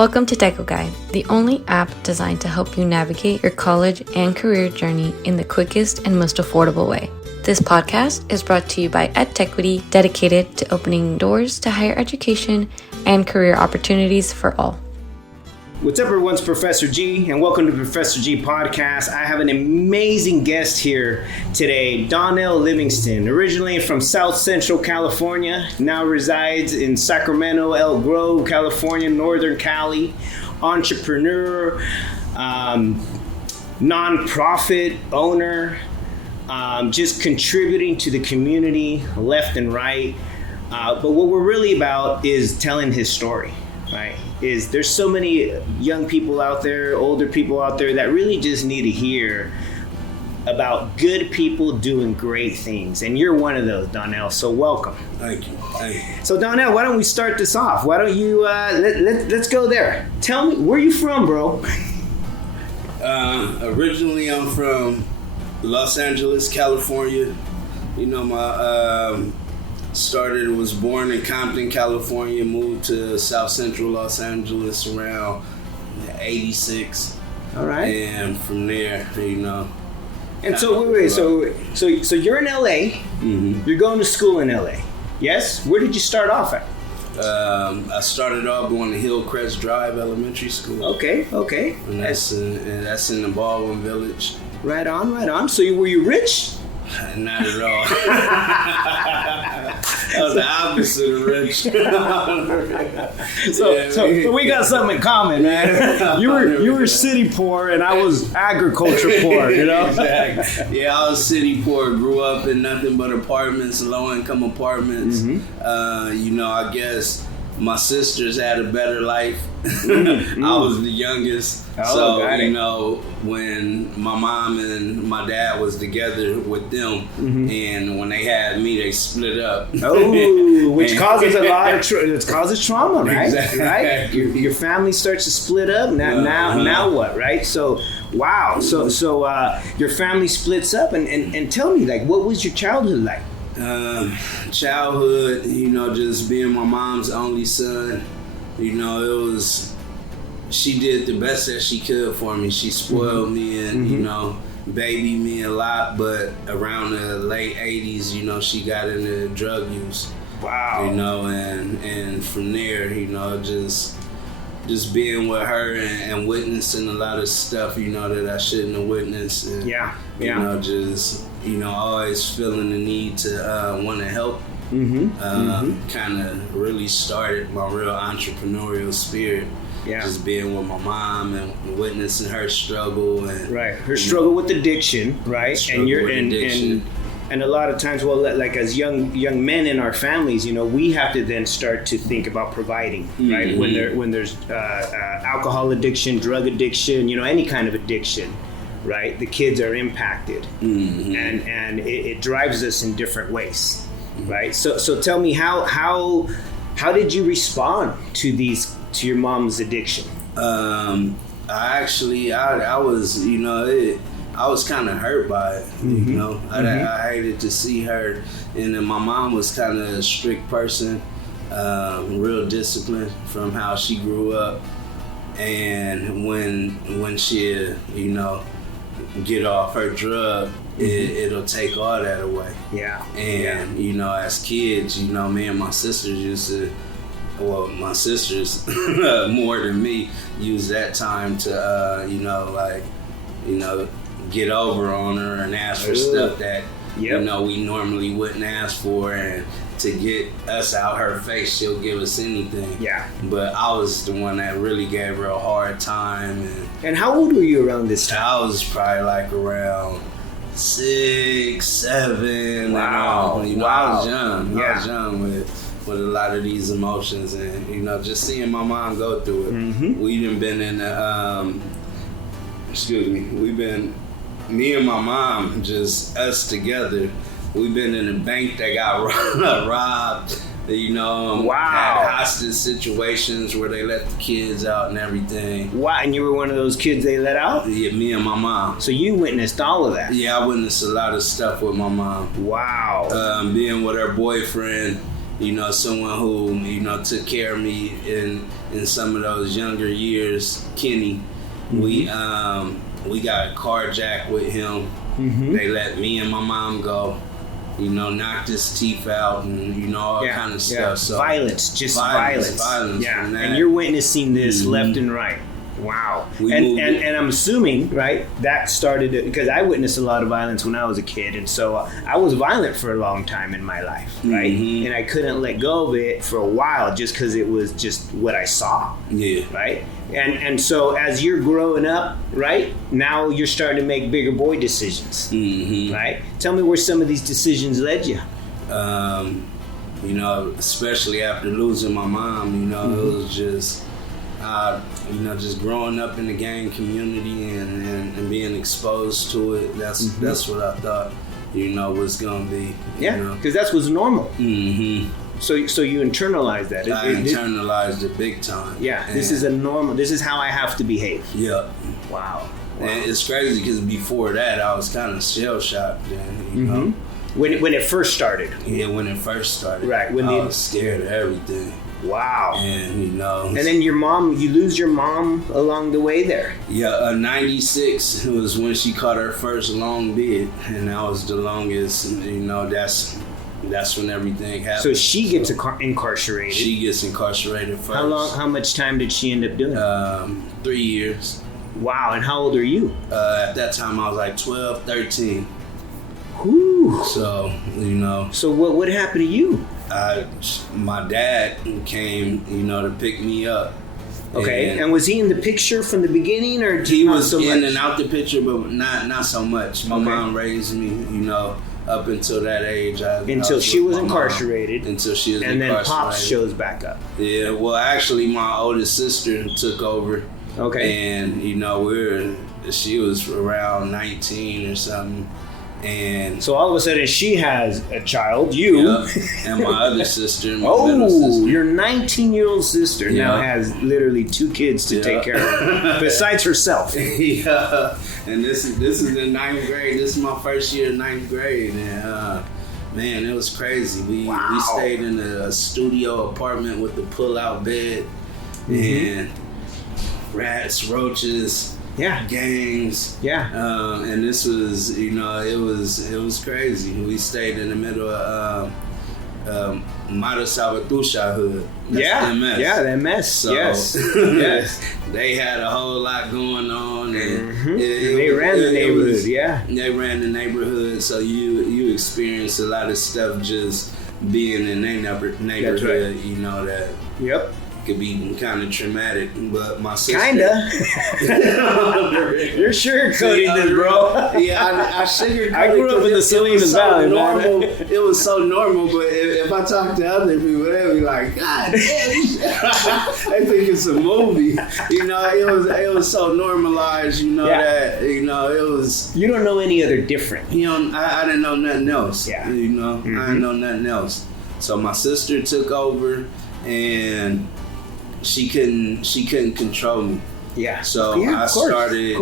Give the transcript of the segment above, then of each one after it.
Welcome to Deco Guide, the only app designed to help you navigate your college and career journey in the quickest and most affordable way. This podcast is brought to you by EdTechity, dedicated to opening doors to higher education and career opportunities for all. What's up, everyone? It's Professor G, and welcome to Professor G Podcast. I have an amazing guest here today, Donnell Livingston, originally from South Central California, now resides in Sacramento, El Grove, California, Northern Cali, entrepreneur, nonprofit owner, just contributing to the community left and right. But what we're really about is telling his story, right? There's so many young people out there, older people out there that really just need to hear about good people doing great things. And you're one of those, Donnell, so welcome. Thank you. So Donnell, why don't we start this off? Why don't you, let's go there. Tell me, where you from, bro? Originally, I'm from Los Angeles, California. You know, was born in Compton, California, moved to South Central Los Angeles around 86. All right. And from there, you know. And so wait, so you're in LA. Mm-hmm. You're going to school in LA. Yes? Where did you start off at? I started off going to Hillcrest Drive Elementary School. Okay. And that's in the Baldwin Village. Right on. So were you rich? Not at all. That was the opposite of rich. So we got something in common, man. You were city poor and I was agriculture poor, you know? Exactly. Yeah, I was city poor. Grew up in nothing but apartments, low income apartments. Mm-hmm. You know, I guess my sisters had a better life. Mm-hmm. I was the youngest. You know, when my mom and my dad was together with them, mm-hmm. and when they had me, they split up. Oh, which causes a lot of it causes trauma, right? Exactly. Right? Your family starts to split up. Now what, right? So, wow. So your family splits up, and tell me, like, what was your childhood like? Childhood, you know, just being my mom's only son, you know, she did the best that she could for me. She spoiled mm-hmm. me and, mm-hmm. you know, babied me a lot, but around the late 80s, you know, she got into drug use. Wow. You know, and from there, you know, just being with her and witnessing a lot of stuff, you know, that I shouldn't have witnessed. And, you know, just, you know, always feeling the need to want to help. Mm-hmm. Kind of really started my real entrepreneurial spirit. Yeah. Just being with my mom and witnessing her struggle and her struggle with addiction, right? And a lot of times, well, like as young men in our families, you know, we have to then start to think about providing, mm-hmm. right? When there's alcohol addiction, drug addiction, you know, any kind of addiction, right? The kids are impacted, mm-hmm. and it drives us in different ways, right? So tell me, how did you respond to your mom's addiction? I was, you know, I was kind of hurt by it, mm-hmm. you know. I hated to see her, and then my mom was kind of a strict person, real disciplined from how she grew up, and when she, you know, get off her drug, mm-hmm. it'll take all that away. Yeah. And you know, as kids, you know, me and my sisters used to. Well, my sisters more than me use that time to, you know, like, you know, get over on her and ask for stuff that, you know, we normally wouldn't ask for, and to get us out her face, she'll give us anything. Yeah. But I was the one that really gave her a hard time. And how old were you around this time? I was probably like around 6, 7. Wow. You know, I was young. Yeah. I was young with a lot of these emotions, and you know, just seeing my mom go through it. Mm-hmm. We've been in the me and my mom, just us together. We've been in a bank that got robbed. You know, had hostage situations where they let the kids out and everything. Wow, and you were one of those kids they let out? Yeah, me and my mom. So you witnessed all of that? Yeah, I witnessed a lot of stuff with my mom. Wow. Being with her boyfriend, you know, someone who, you know, took care of me in some of those younger years, Kenny. We got carjacked with him. They let me and my mom go. You know, knocked his teeth out and, you know, all kind of stuff. So violence. Yeah, and you're witnessing this left and right. Wow. And I'm assuming, right, that started, because I witnessed a lot of violence when I was a kid. And so I was violent for a long time in my life, right? And I couldn't let go of it for a while just because it was just what I saw. Yeah. Right? And so as you're growing up, right, now you're starting to make bigger boy decisions, right? Tell me where some of these decisions led you. You know, especially after losing my mom, you know, it was just... you know, just growing up in the gang community and being exposed to it, that's what I thought, you know, was going to be. Yeah, because that's what's normal. So you internalize that. I internalized it big time. Yeah, and this is how I have to behave. Yeah. Wow. And it's crazy because before that, I was kind of shell-shocked then, you know. When it first started. Yeah, when it first started. Right. I was scared of everything. Wow. And, you know. And then you lose your mom along the way there. Yeah, 96 was when she caught her first long bid. And that was the longest, you know, that's when everything happened. So she gets incarcerated. She gets incarcerated first. How much time did she end up doing? 3 years. Wow, and how old are you? At that time, I was like 12, 13. Whew. So, you know. So what happened to you? My dad came, you know, to pick me up. Okay, and was he in the picture from the beginning, or he was in and out the picture, but not so much. My mom raised me, you know, up until that age. Until she was incarcerated. Until she was incarcerated. And then Pops shows back up. Yeah, well, actually, my oldest sister took over. Okay. And, you know, she was around 19 or something. And so all of a sudden she has a child, you. Yeah, and my other sister. Your 19-year-old sister now has literally 2 kids to take care of, besides herself. Yeah, and this is in 9th grade. This is my first year in 9th grade, and man, it was crazy. We stayed in a studio apartment with a pull-out bed, and rats, roaches. Yeah, gangs. Yeah, and this was, you know, it was crazy. We stayed in the middle of Mata Salvatrucha hood. That's MS. Yeah, the MS. So, yes. They had a whole lot going on, and they ran the neighborhood. They ran the neighborhood, so you experience a lot of stuff just being in their neighborhood. Right. You know that. Yep. Could be kind of traumatic, but my sister... Kinda. You're sugarcoating this, bro. Yeah, I sugarcoated. I grew up in the Salinas Valley, man. It was so normal, but if I talk to other people, they'd be like, God damn. They think it's a movie. You know, it was so normalized, you know, that, you know, it was... You don't know any other different. You know, I didn't know nothing else. Yeah. You know, I didn't know nothing else. So my sister took over, and... She couldn't control me. Yeah. So I started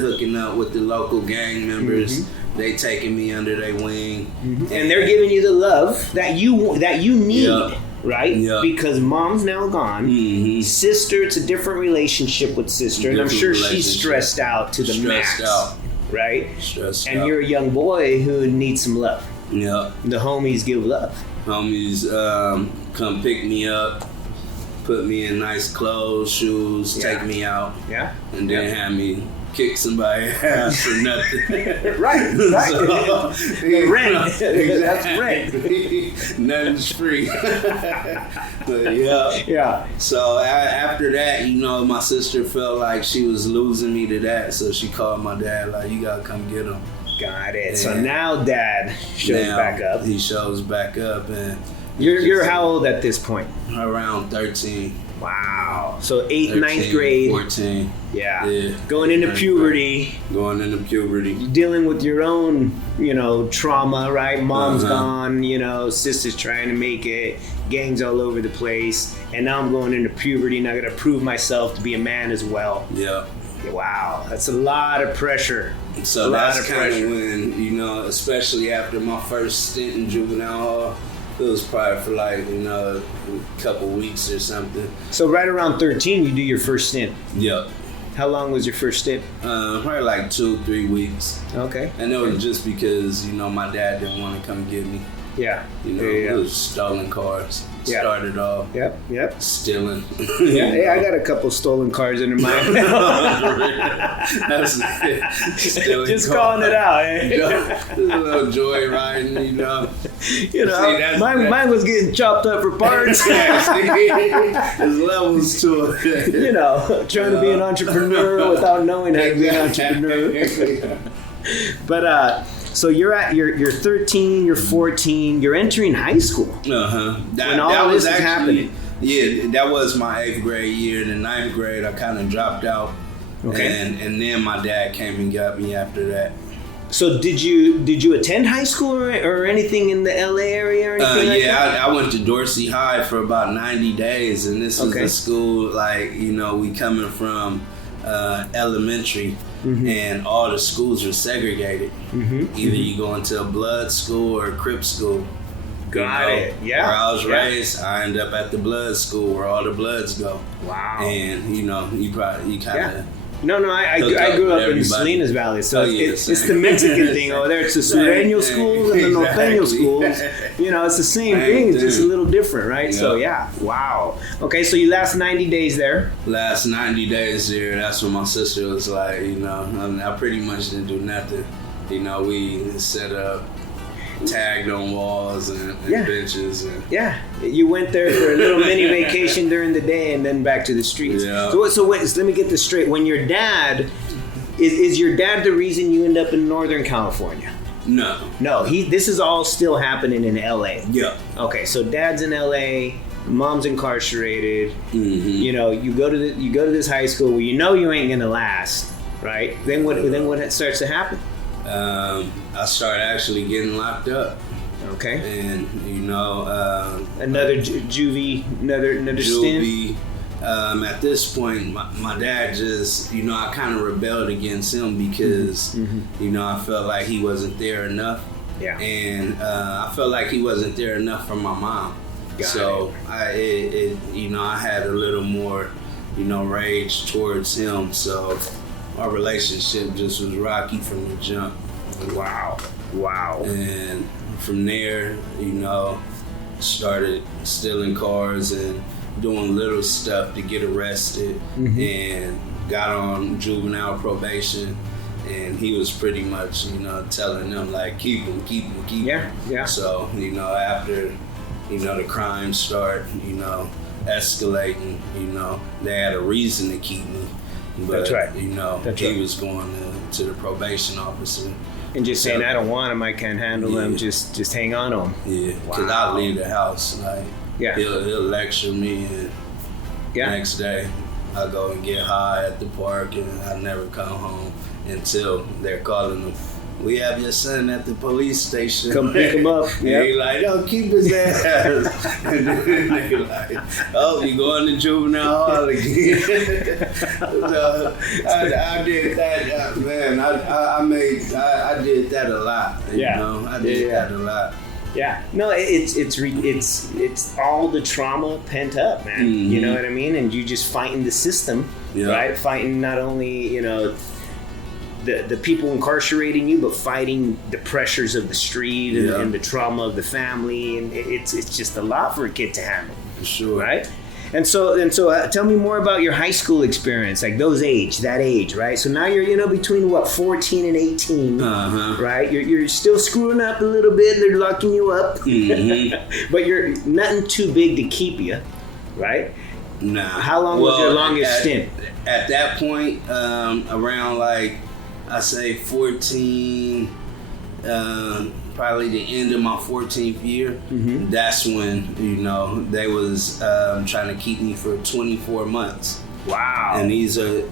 hooking up with the local gang members. They taking me under their wing, and they're giving you the love that you need, right? Yeah. Because mom's now gone. Sister, it's a different relationship with sister, and I'm sure she's stressed out to the max. Right? Stressed out. And you're a young boy who needs some love. Yeah. The homies give love. Homies come pick me up. Put me in nice clothes, shoes, take me out, and then have me kick somebody's ass for nothing. Right. So, rent. That's rent. Nothing's free. But yeah. So after that, you know, my sister felt like she was losing me to that, so she called my dad, like, you gotta come get him. Got it. And so now Dad shows back up. He shows back up, and you're how old at this point? Around 13. Wow. So 8th, 9th grade. 14. Yeah. Going into puberty. Dealing with your own, you know, trauma, right? Mom's gone, you know, sister's trying to make it, gangs all over the place. And now I'm going into puberty, and I got to prove myself to be a man as well. Yeah. Wow. That's a lot of pressure. So that's kind of when, you know, especially after my first stint in juvenile hall, It was probably for like, a couple weeks or something. So right around 13, you do your first stint. Yep. How long was your first stint? Probably like 2-3 weeks. Okay. And it was just because, my dad didn't want to come get me. Yeah. It was stolen cars. Yeah. Started off. Yep. Stealing. Yeah. Hey, I got a couple stolen cars under my That's stealing just cars. Calling it out, eh? Just a little joy riding, Mine was getting chopped up for parts. There's levels to it. Trying to be an entrepreneur without knowing how to be an entrepreneur. But so you're 13, you're 14, you're entering high school. When all this is happening. Yeah, that was my 8th grade year. In the 9th grade, I kind of dropped out. Okay. And then my dad came and got me after that. So did you attend high school or anything in the LA area or anything like that? I went to Dorsey High for about 90 days, and this was the school, we coming from elementary. Mm-hmm. And all the schools are segregated. Mm-hmm. Either you go into a blood school or a Crip school. Got it. Yeah. Where I was raised, I ended up at the blood school where all the bloods go. Wow. And you kind of. No, I grew up in Salinas Valley, so it's the Mexican thing over there. It's the Sureño schools and the Norteño schools. It's the same thing. It's just a little different, right? Yeah. So, wow. Okay, so you last 90 days there. Last 90 days there, that's when my sister was like, I pretty much didn't do nothing. We set up, tagged on walls and benches. You went there for a little mini vacation during the day and then back to the streets. Yeah. So wait, let me get this straight. When your dad, is your dad the reason you end up in Northern California? No. This is all still happening in LA. Yeah. Okay, so dad's in LA, mom's incarcerated. Mm-hmm. You go to this high school where you ain't gonna last, right? Then what starts to happen? I started actually getting locked up. Okay. And another juvie, another stint. At this point, my dad just, I kind of rebelled against him because, I felt like he wasn't there enough. Yeah. And I felt like he wasn't there enough for my mom. I had a little more, rage towards him. So our relationship just was rocky from the jump. Wow. And from there, started stealing cars and doing little stuff to get arrested, and got on juvenile probation. And he was pretty much, telling them like, keep him. Yeah. So, after, the crimes start, escalating, they had a reason to keep me. But, That's right. He was going to the probation officer. And just saying, I don't want him, I can't handle him, just hang on to him. Yeah, because I'll leave the house. He'll lecture me, and next day I go and get high at the park, and I never come home until they're calling him. We have your son at the police station. Come pick him up. And they like, don't keep his ass. And then they like, oh, you going to juvenile hall again? So I did that, man. I did that a lot. I did that a lot. Yeah, no, it's all the trauma pent up, man. Mm-hmm. You know what I mean? And you just fighting the system, right? Fighting not only the people incarcerating you, but fighting the pressures of the street and the trauma of the family, and it's just a lot for a kid to handle. For sure, right? And so tell me more about your high school experience, like that age, right? So now you're between 14 and 18, right? You're still screwing up a little bit. They're locking you up, but you're nothing too big to keep you, right? Nah. How long was your longest stint? At that point, around I say 14, probably the end of my 14th year. That's when they was trying to keep me for 24 months. Wow! And these are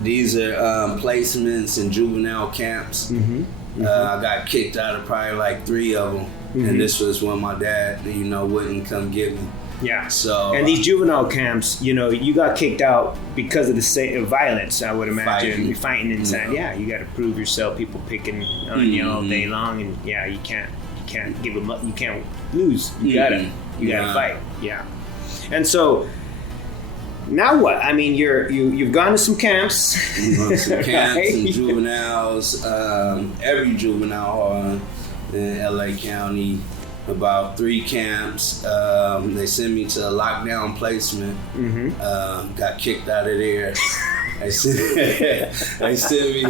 placements in juvenile camps. I got kicked out of probably 3 of them, and this was when my dad wouldn't come get me. Yeah. So and these juvenile camps, you got kicked out because of the violence. I would imagine you're fighting inside. Yeah, you got to prove yourself. People picking on you all day long, and you can't give them up. You can't lose. You gotta. You got to fight. Yeah. And so now what? I mean, you've gone to some camps. Some camps, right? Some juveniles, every juvenile hall in LA County, about 3 camps. They sent me to a lockdown placement. Got kicked out of there. They sent me.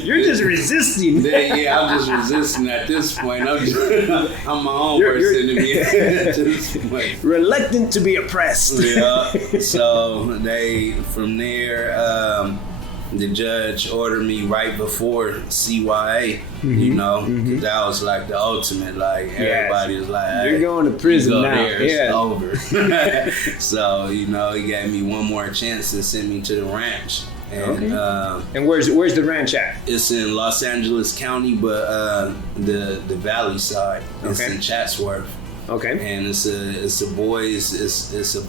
You're just resisting. Yeah, I'm just resisting at this point. I'm my own person to me at this point. Reluctant to be oppressed. Yeah. So from there, the judge ordered me right before CYA, you know, because that was like the ultimate. Like, everybody was like, hey, you're going to prison now. It's over. So, you know, he gave me one more chance to send me to the ranch. And, and where's the ranch at? It's in Los Angeles County, but the valley side. It's in Chatsworth. Okay. And it's a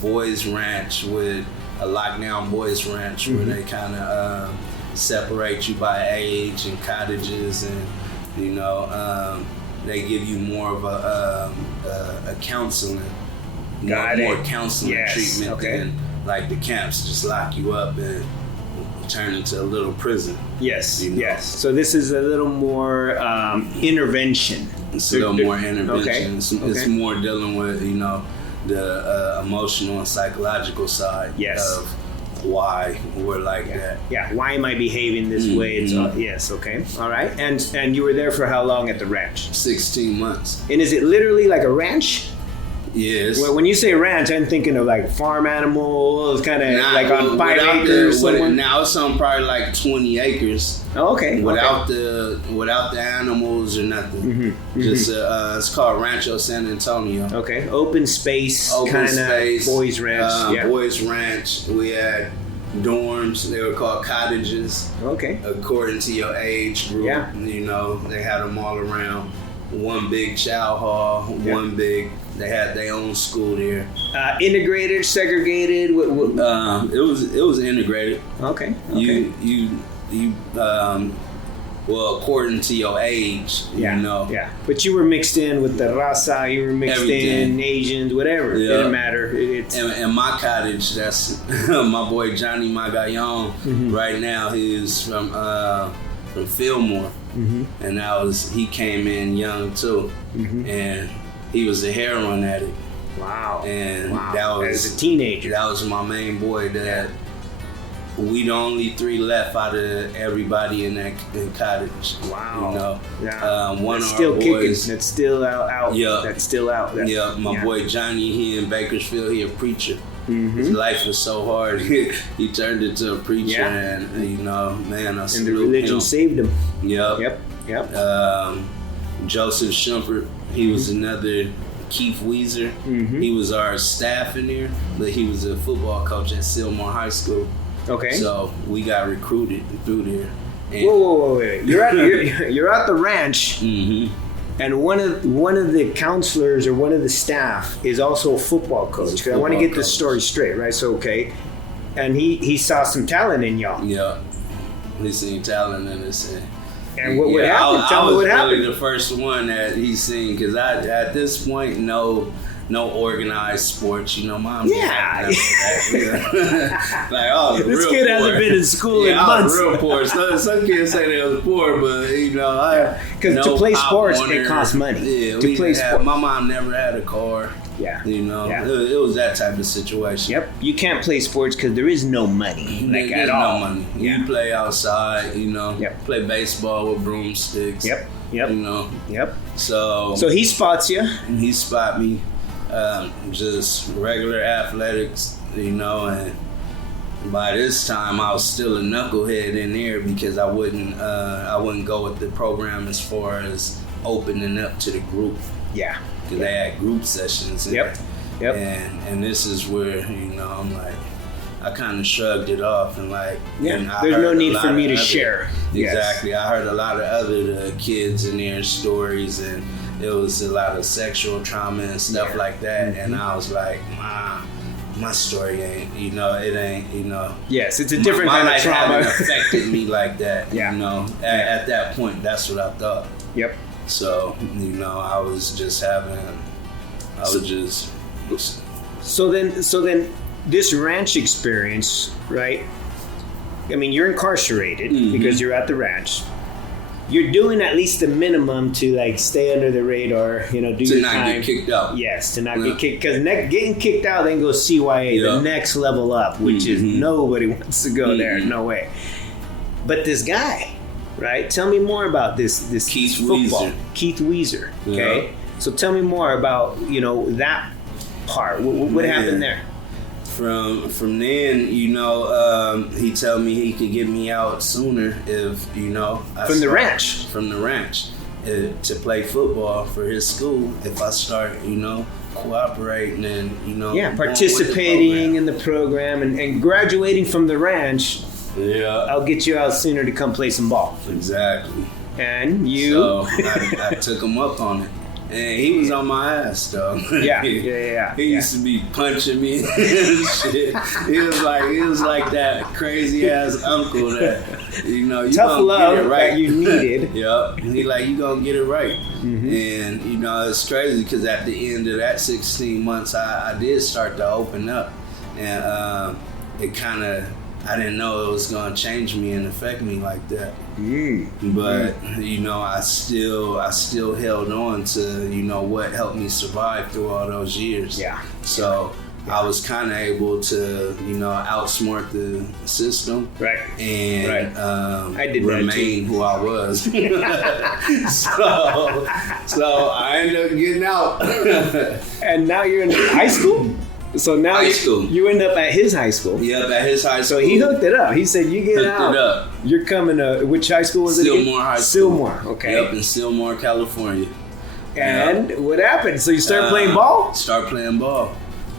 boys ranch with a lockdown boys ranch where they kind of separate you by age and cottages, and you know they give you more of a counseling, more counseling treatment than like the camps just lock you up and turn into a little prison. Yes, you know? yes. So this is a little more intervention. It's a little more intervention. It's more dealing with, you know, the emotional and psychological side of why we're like that. Yeah, why am I behaving this way? It's yes, okay. All right. And you were there for how long at the ranch? 16 months. And is it literally like a ranch? Yes. Well, when you say ranch, I'm thinking of like farm animals, kind of like on 5 acres. Now it's on probably like 20 acres. Oh, okay. Without the animals or nothing. Just it's called Rancho San Antonio. Okay. Open space, kind of boys ranch. Boys ranch. We had dorms. They were called cottages. Okay. According to your age group. Yeah. You know, they had them all around. One big chow hall. One big. They had their own school there. Integrated, segregated. It was integrated. Okay. You well, according to your age, you know. Yeah. But you were mixed in with the raza. You were mixed in Asians, whatever. It didn't matter. And my cottage, that's my boy Johnny Magayon. Right now, he's from Fillmore, and he came in young too, and he was a heroin addict. Wow. And that was as a teenager. That was my main boy. We the only 3 left out of everybody in cottage. Wow. You know. Yeah. One that's of still our boys, kicking. That's still out. Yeah. That's still out. My boy Johnny, he in Bakersfield, he a preacher. His life was so hard. He turned into a preacher, and you know, man, I salute him. And the religion saved him. Yep. Joseph Shumpert, he was another. Keith Weezer, he was our staff in there, but he was a football coach at Sylmar High School. Okay. So we got recruited through there. And whoa, wait. You're at the ranch, and one of the counselors or one of the staff is also a football coach. Because I want to get this story straight, right? So and he saw some talent in y'all. Yeah, he seen talent in us. And what happened? Tell me what happened. I was really the first one that he seen, because at this point, no organized sports. You know, mom. Yeah. Like, oh, this kid hasn't been in school in months. I was real poor. Some kids say they was poor, but you know, because to play sports, it costs money. Yeah, to play sports. My mom never had a car. Yeah. You know, it was that type of situation. Yep. You can't play sports because there is no money. Like at all. No money. Yeah. You play outside, you know. Yep. Play baseball with broomsticks. Yep. You know. Yep. So he spots you. And he spot me. Just regular athletics, you know, and by this time I was still a knucklehead in there because I wouldn't go with the program as far as opening up to the group. Yeah. Because they had group sessions. Yep. And this is where, you know, I'm like, I kind of shrugged it off and like, and there's no need for me to share. Exactly. Yes. I heard a lot of other kids in their stories, and it was a lot of sexual trauma and stuff like that. And I was like, my story ain't, you know, it ain't, you know. Yes, it's a different kind of trauma. It affected me like that, you know. At that point, that's what I thought. Yep. So, you know, I was just So then, this ranch experience, right? I mean, you're incarcerated because you're at the ranch. You're doing at least the minimum to like stay under the radar, do your time. To not get kicked out. Yes, to not get kicked. Because getting kicked out, then goes CYA, the next level up, which is nobody wants to go there. No way. But this guy, right? Tell me more about this Keith football. Weezer. Keith Weezer. Okay. Yeah. So tell me more about that part. What happened there? From then, he told me he could get me out sooner if From the ranch to play football for his school if I start cooperating and participating in the program and graduating from the ranch. Yeah, I'll get you out sooner to come play some ball. Exactly. And you? So I took him up on it. And he was on my ass, though. Yeah. He used to be punching me and shit. He was like that crazy ass uncle that, you tough love get it right. That you needed. Yep. He like, you gonna get it right. And, it's crazy because at the end of that 16 months, I did start to open up. And it kind of, I didn't know it was gonna change me and affect me like that. But I still held on to what helped me survive through all those years. Yeah. So I was kind of able to outsmart the system. Right. And I did remain who I was. so I ended up getting out. And now you're in high school. So now you end up at his high school. Yep, at his high school. So he hooked it up. He said, you get out. Hooked it up. You're coming to, which high school was it? Sylmar High School. Sylmar, okay. Yep, in Sylmar, California. And what happened? So you started playing ball? Start playing ball.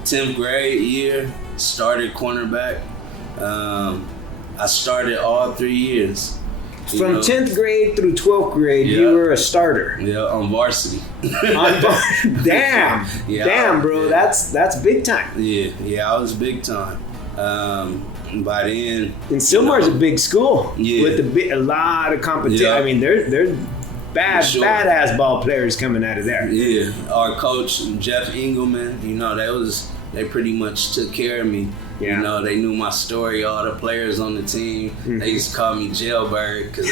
10th grade year, started cornerback. I started all 3 years. From 10th grade through 12th grade, you were a starter. Yeah, on varsity. Damn. Yeah, damn, bro. Yeah. That's big time. Yeah, I was big time. By then, and Sylmar's a big school. Yeah. With a lot of competition. Yeah. I mean, there's badass ball players coming out of there. Yeah. Our coach, Jeff Engelman, they pretty much took care of me. Yeah. They knew my story. All the players on the team, they used to call me Jailbird because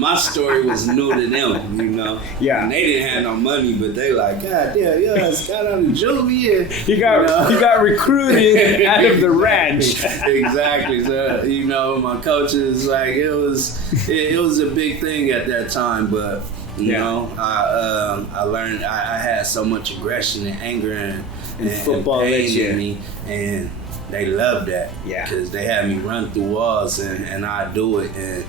my story was new to them. Yeah. And they didn't have no money, but they like, God damn, it's got on the juvie. You got recruited out of the ranch. Exactly. So my coaches like it was a big thing at that time, but I learned I had so much aggression and anger and football pain in me, and they loved that. Yeah, because they had me run through walls, and I do it. And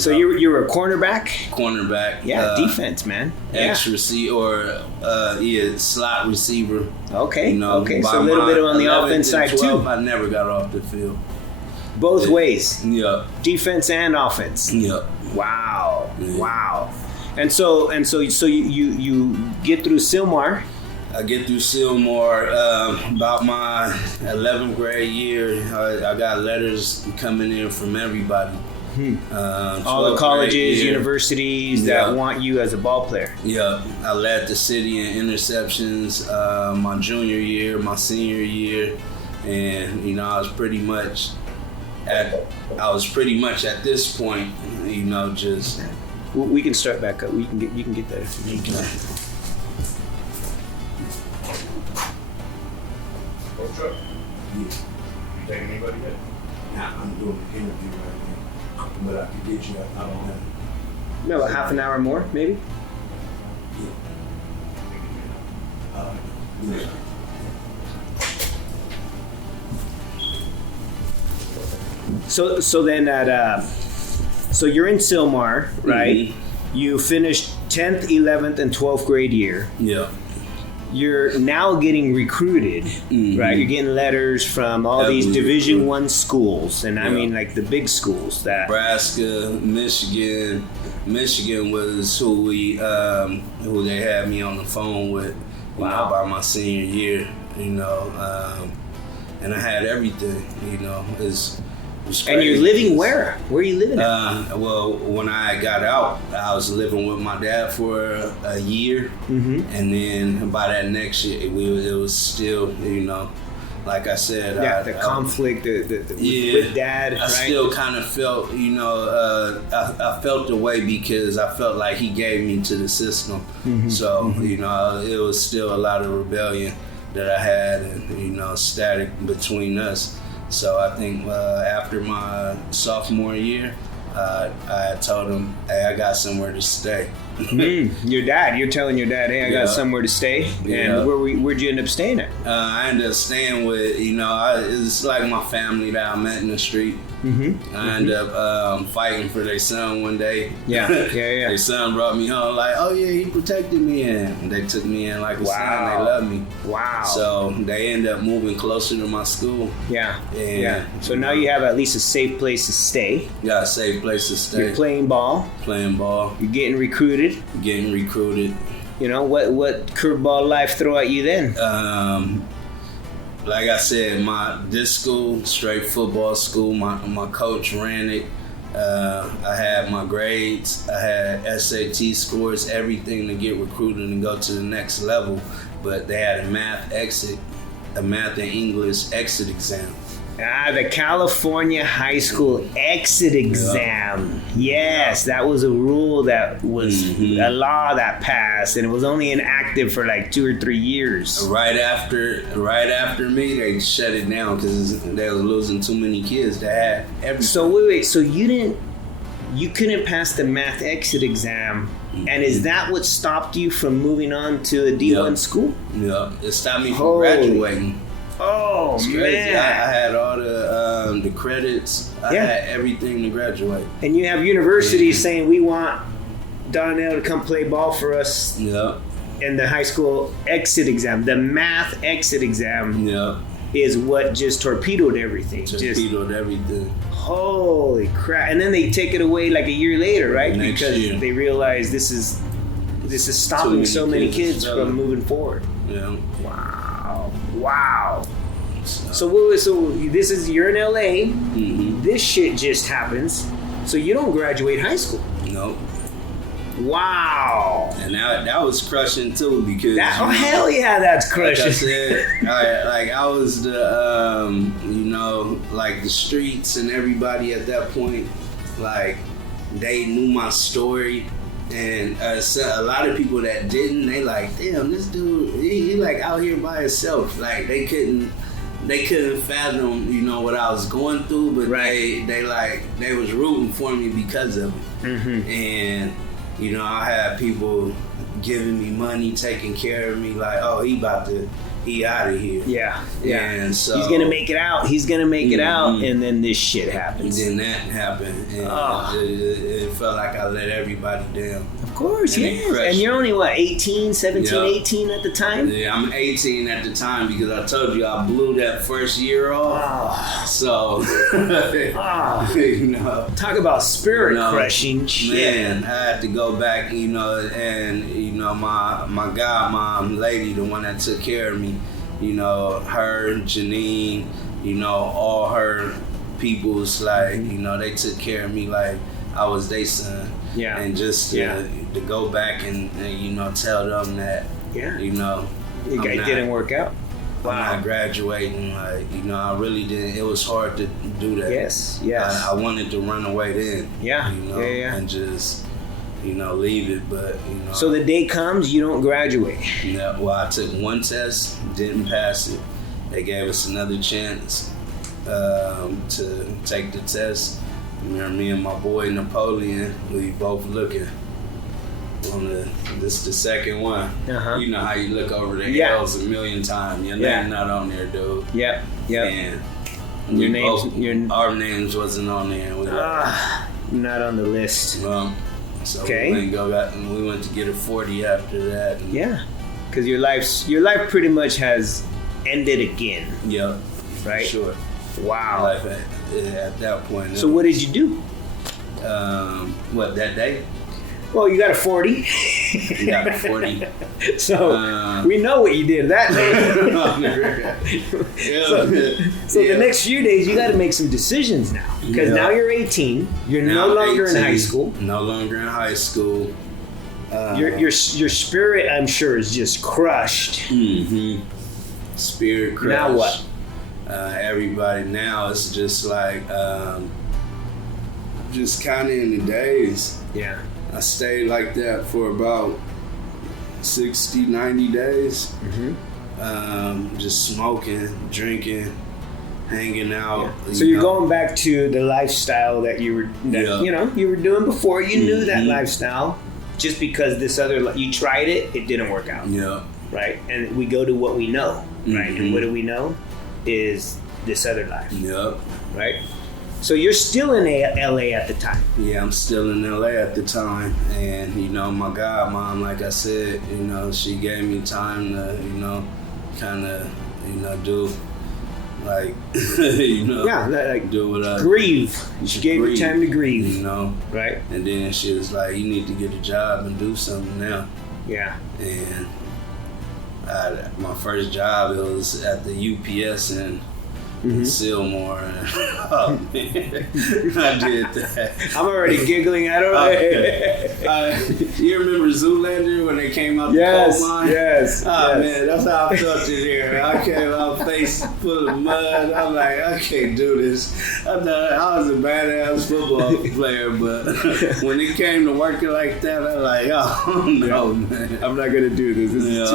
so you were a cornerback. Yeah, defense, man. X receiver or slot receiver. Okay. Okay. So a little bit on the offense side 12, too. I never got off the field. Both ways. Yeah. Defense and offense. Yeah. Wow. Yeah. Wow. And so you get through Sylmar. I get through Sylmar about my 11th grade year. I got letters coming in from everybody. All the colleges, universities that want you as a ball player. Yeah, I led the city in interceptions my junior year, my senior year, and I was pretty much at this point, just. We can start back up. You can get that if you need to. You taking anybody yet? Nah, I'm doing an interview right now. But I could get you out of that. No, a half an hour more, maybe? Yeah. So then so you're in Sylmar, right? Mm-hmm. You finished 10th, 11th, and 12th grade year. Yeah. You're now getting recruited, right? You're getting letters from all these Division I schools, and I mean like the big schools. That Nebraska, Michigan. Michigan was who they had me on the phone with. By my senior year, and I had everything. And you're living where? Where are you living at? Well, when I got out, I was living with my dad for a year, and then by that next year, it was still, like I said, the conflict with dad. I still kind of felt, I felt the way because I felt like he gave me to the system. So, it was still a lot of rebellion that I had, and static between us. So I think after my sophomore year, I told him, hey, I got somewhere to stay. Your dad, you're telling your dad, hey, I got somewhere to stay. And where'd you end up staying at? I ended up staying with, it's like my family that I met in the street. I ended up fighting for their son one day. Yeah. Their son brought me home like, oh yeah, he protected me, and they took me in like a son. They loved me. Wow. So they ended up moving closer to my school. Yeah. So now you have at least a safe place to stay. Got a safe place to stay. You're playing ball. You're getting recruited. What curveball life throw at you then? Like I said, this school, straight football school, my coach ran it. I had my grades, I had SAT scores, everything to get recruited and go to the next level. But they had a math and English exit exam. The California high school exit exam. Yes, that was a rule that was a law that passed, and it was only inactive for like 2 or 3 years. Right after me, they shut it down because they were losing too many kids that had everything. So wait, so you couldn't pass the math exit exam, and is that what stopped you from moving on to a D1 school? Yeah, it stopped me from graduating. Oh man! I had all the credits. I had everything to graduate. And you have universities saying we want Donnell to come play ball for us. Yeah. In the high school exit exam, the math exit exam. Yeah. Is what just torpedoed everything. Everything. Holy crap! And then they take it away like a year later, right? Because they realize this is stopping so many kids from moving forward. Yeah. Wow. So this is, you're in LA. This shit just happens. So you don't graduate high school. Nope. Wow. And that was crushing too because hell yeah, that's crushing. Like I said, I was the like the streets and everybody at that point, like they knew my story. And a lot of people that didn't, they like, damn, this dude, he like out here by himself. Like they couldn't fathom, what I was going through, but they was rooting for me because of it. And I had people giving me money, taking care of me, like, oh, he out of here. Yeah. And so he's gonna make it out. And then this shit happens. And then that happened, and it felt like I let everybody down. Of course, yes. And you're only 18 at the time? Yeah, I'm 18 at the time because I told you I blew that first year off. So talk about spirit crushing shit. Man, I had to go back, and my godmom lady, the one that took care of me, her, Janine, all her peoples, like, they took care of me like I was their son. Yeah. And just to go back and tell them that, it didn't work out. Wow. I'm not graduating, I really didn't. It was hard to do that. Yes. I wanted to run away then. And just, leave it, but, So the day comes, you don't graduate. Yeah, well, I took one test, didn't pass it. They gave us another chance to take the test. Me and my boy Napoleon, we both looking on this the second one. You know how you look over the hills a million times. Your name not on there, dude. Yep. And our names wasn't on there. Not on the list. So we went to get a 40 after that. Because your life pretty much has ended again. Yep. Right? Sure. Wow. Life at that point. So what did you do? That day? Well, you got a 40. You got a 40. So we know what you did that day. So the next few days, you got to make some decisions now. Because now you're 18. You're no longer in high school. No longer in high school. Your spirit, I'm sure, is just crushed. Mm-hmm. Spirit crushed. Now what? Everybody now is just like, just kind of in the days. Yeah. I stayed like that for about 60, 90 days. Mm-hmm. Just smoking, drinking, hanging out. Yeah. So you're going back to the lifestyle that you were, you were doing before. You knew that lifestyle. Just because this other, you tried it, it didn't work out. Yeah. Right? And we go to what we know, right? And what do we know? Is this other life. Yep. Right? So you're still in LA at the time. Yeah, I'm still in LA at the time. And, my godmom, like I said, she gave me time to, kind of, do, like, like do what I grieve. She gave you time to grieve. Right? And then she was like, you need to get a job and do something now. Yeah. And my first job, it was at the UPS in Sylmore. Oh man, I did that. I'm already giggling at it. You remember Zoolander when they came out the coal mine? Yes. Man, that's how I felt in here. I came out face full of mud. I'm like, I can't do this. I thought I was a badass football player, but when it came to working like that, I'm like, oh no, man, I'm not gonna do this.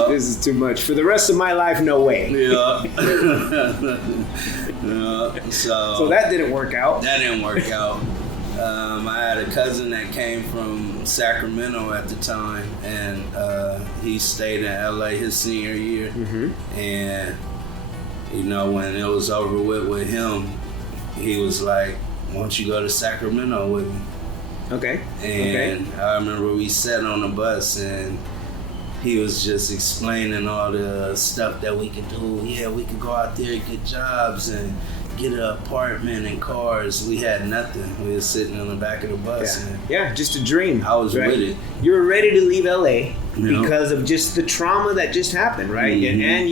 This is too much for the rest of my life. No way. Yeah. So that didn't work out. That didn't work out. I had a cousin that came from Sacramento at the time, and he stayed in LA his senior year. Mm-hmm. And when it was over with him, he was like, "Why don't you go to Sacramento with me?" Okay. And I remember we sat on the bus and he was just explaining all the stuff that we could do. Yeah, we could go out there and get jobs and get an apartment and cars. We had nothing. We were sitting on the back of the bus. Yeah, just a dream. I was with it. You were ready to leave LA because of just the trauma that just happened, right? Mm-hmm. And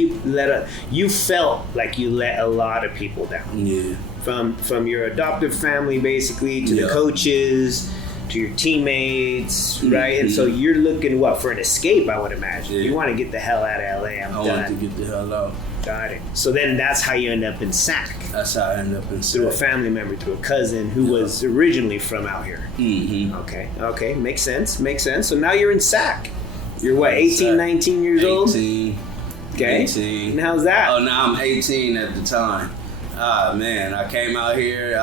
you felt like you let a lot of people down. Yeah. From your adoptive family, basically, to the coaches, to your teammates, right? And so you're looking, for an escape, I would imagine. Yeah. You want to get the hell out of LA. I wanted to get the hell out. Got it. So then that's how you end up in SAC. That's how I ended up in SAC. Through a family member, to a cousin who was originally from out here. Mm-hmm. Okay. Makes sense. So now you're in SAC. You're 18, 19 years old? 18. Okay. 18. And how's that? Oh, now I'm 18 at the time. Ah, man, I came out here.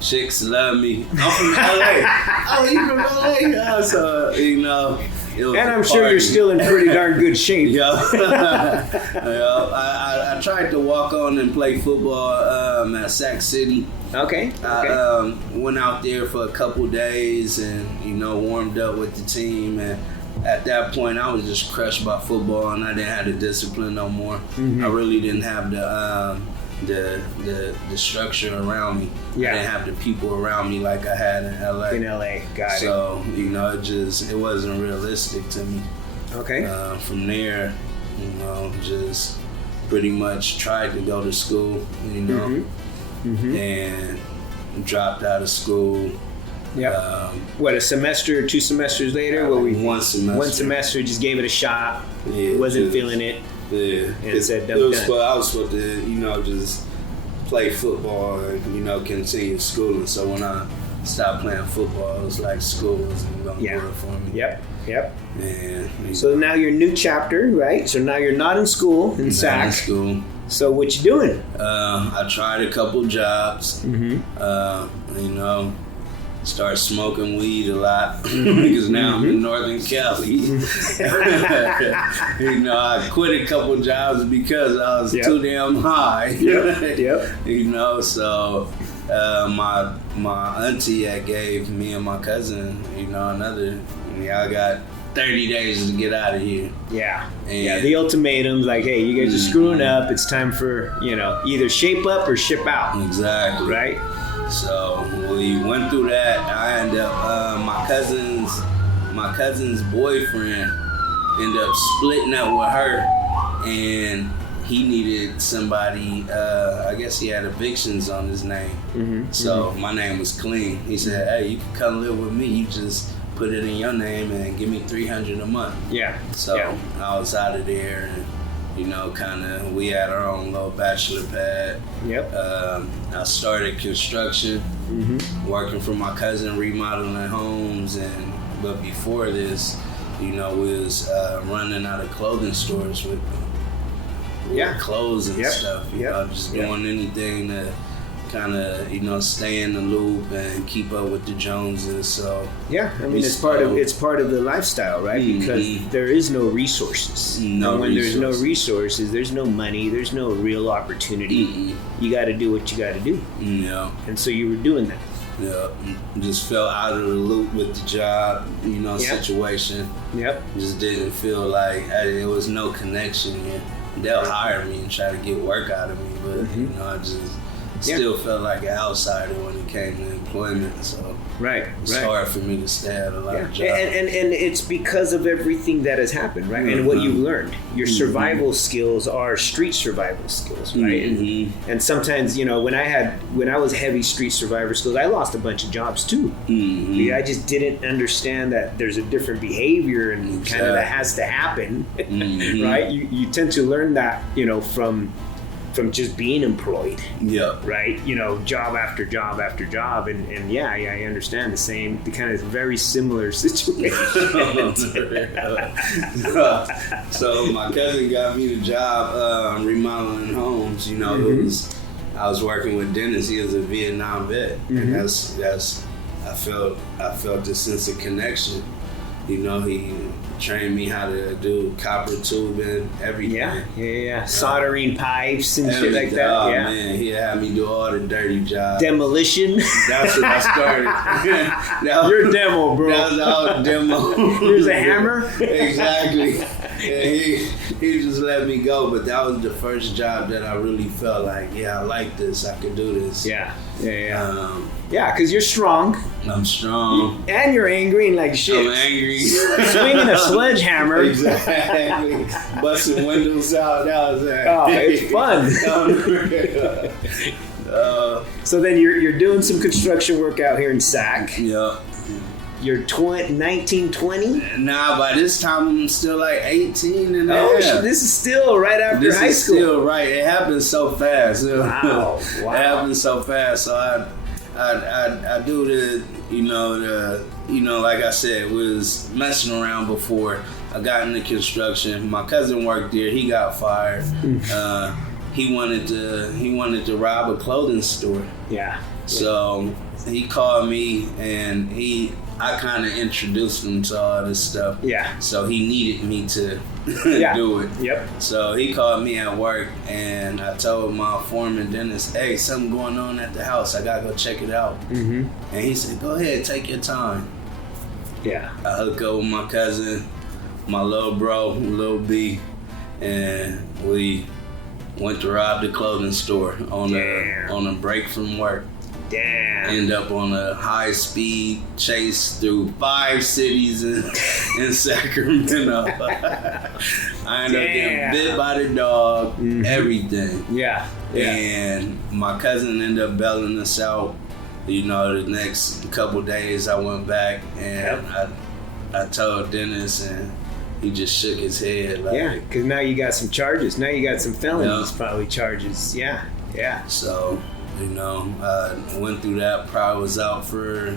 Chicks love me. I'm from LA. Oh, you from LA? So, it was and I'm sure you're still in pretty darn good shape. Yeah. I tried to walk on and play football at Sac City. Okay. I went out there for a couple days and, warmed up with the team. And at that point, I was just crushed by football and I didn't have the discipline no more. Mm-hmm. I really didn't have the structure around me. Yeah. I didn't have the people around me like I had in LA. Got it. So, it wasn't realistic to me. Okay. From there, just pretty much tried to go to school, and dropped out of school. Yeah. A semester or 2 semesters later? One semester. One semester, just gave it a shot. Yeah. Wasn't feeling it. Yeah. And said, I was supposed to, just play football and, continue schooling. So when I stopped playing football, it was like school wasn't going to work for me. Yep. And so now you're new chapter, right? So now you're not in school in SAC. Not in school. So what you doing? I tried a couple jobs. Mm-hmm. Start smoking weed a lot because now I'm in Northern Cali. I quit a couple jobs because I was too damn high. Yep. So my auntie had gave me and my cousin, another. I got 30 days to get out of here. Yeah. And the ultimatums, like, hey, you guys are screwing up. It's time for either shape up or ship out. Exactly. Right. So we went through that. I ended up, my cousins my cousin's boyfriend ended up splitting up with her, and he needed somebody. I guess he had evictions on his name, so my name was clean. He said, "Hey, you can come live with me. You just put it in your name and give me $300 a month." Yeah. So I was out of there, and kind of we had our own little bachelor pad. Yep. I started construction, working for my cousin, remodeling homes, but before this, we was running out of clothing stores with clothes and stuff. Just doing anything to kind of stay in the loop and keep up with the Joneses. So it's part of the lifestyle, right? Because there is no resources. And when there's no resources, there's no money, there's no real opportunity. You got to do what you got to do. Yeah. And so you were doing that. Yeah, just fell out of the loop with the job, situation. Yep. Just didn't feel like there was no connection here. They'll hire me and try to get work out of me, but I just still felt like an outsider when it came to employment. So it's hard for me to stay at a lot of jobs. And it's because of everything that has happened, right? And what you've learned. Your survival skills are street survival skills, right? And sometimes, when I was heavy street survivor skills, I lost a bunch of jobs too. I just didn't understand that there's a different behavior and kind of that has to happen, right? You tend to learn that, from just being employed. Yeah. Right? Job after job after job. And I understand the kind of very similar situation. So my cousin got me the job remodeling homes. I was working with Dennis. He was a Vietnam vet. And that's I felt this sense of connection. He trained me how to do copper tubing, everything. Yeah. Soldering pipes and shit like that. Oh, man, he had me do all the dirty jobs. Demolition. That's what I started. You're demo, bro. That was all demo. Here's a hammer. Exactly. Yeah, he just let me go, but that was the first job that I really felt like, I like this. I could do this. Yeah, because you're strong. I'm strong. And you're angry and like shit. I'm angry. Swinging a sledgehammer. Exactly. Busting windows out. That was it. Oh, it's fun. So then you're doing some construction work out here in Sac. Yeah. You're 19, 20? Nah, by this time I'm still like 18 and shit, this is still right after high school. Still right. It happened so fast. Wow. It happened so fast. So I do like I said, was messing around before I got into construction. My cousin worked there. He got fired. He wanted to rob a clothing store. Yeah. So he called me and I kind of introduced him to all this stuff. Yeah. So he needed me to do it. Yep. So he called me at work and I told my foreman Dennis, "Hey, something going on at the house. I gotta go check it out." And he said, "Go ahead, take your time." Yeah. I hooked up with my cousin, my little bro, Lil B, and we went to rob the clothing store on a break from work. Damn. End up on a high-speed chase through 5 cities in Sacramento. I ended up getting bit by the dog, everything. Yeah. And my cousin ended up bailing us out. The next couple days I went back and I told Dennis and he just shook his head. Like, because now you got some charges. Now you got some felonies, probably charges. Yeah. So... I went through that. Probably was out for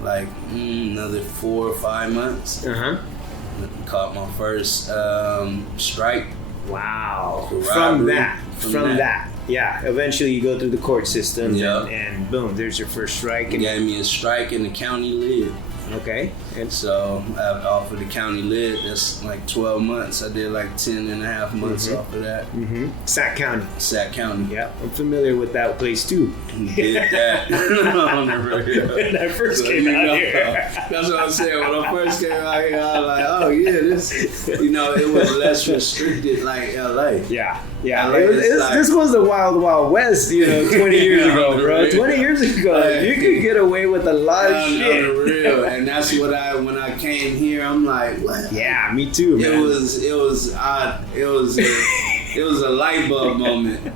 like another 4 or 5 months. Caught my first strike. Wow. From that. Yeah. Eventually you go through the court system and boom, there's your first strike. And gave me a strike in the county lid. Okay. And so off of the county lid, that's like 12 months. I did like 10 and a half months off of that. Sac County. Yeah. I'm familiar with that place too. Did that on the radio. When I first came out here. That's what I'm saying. When I first came out here, I was like, oh yeah, this, it was less restricted like LA. Yeah. This was the wild, wild west, 20 years ago, bro. 20 years ago, you could get away with a lot of shit. On the real. And that's what when I came here, I'm like, what? Yeah, me too, man. It was odd. It was a light bulb moment.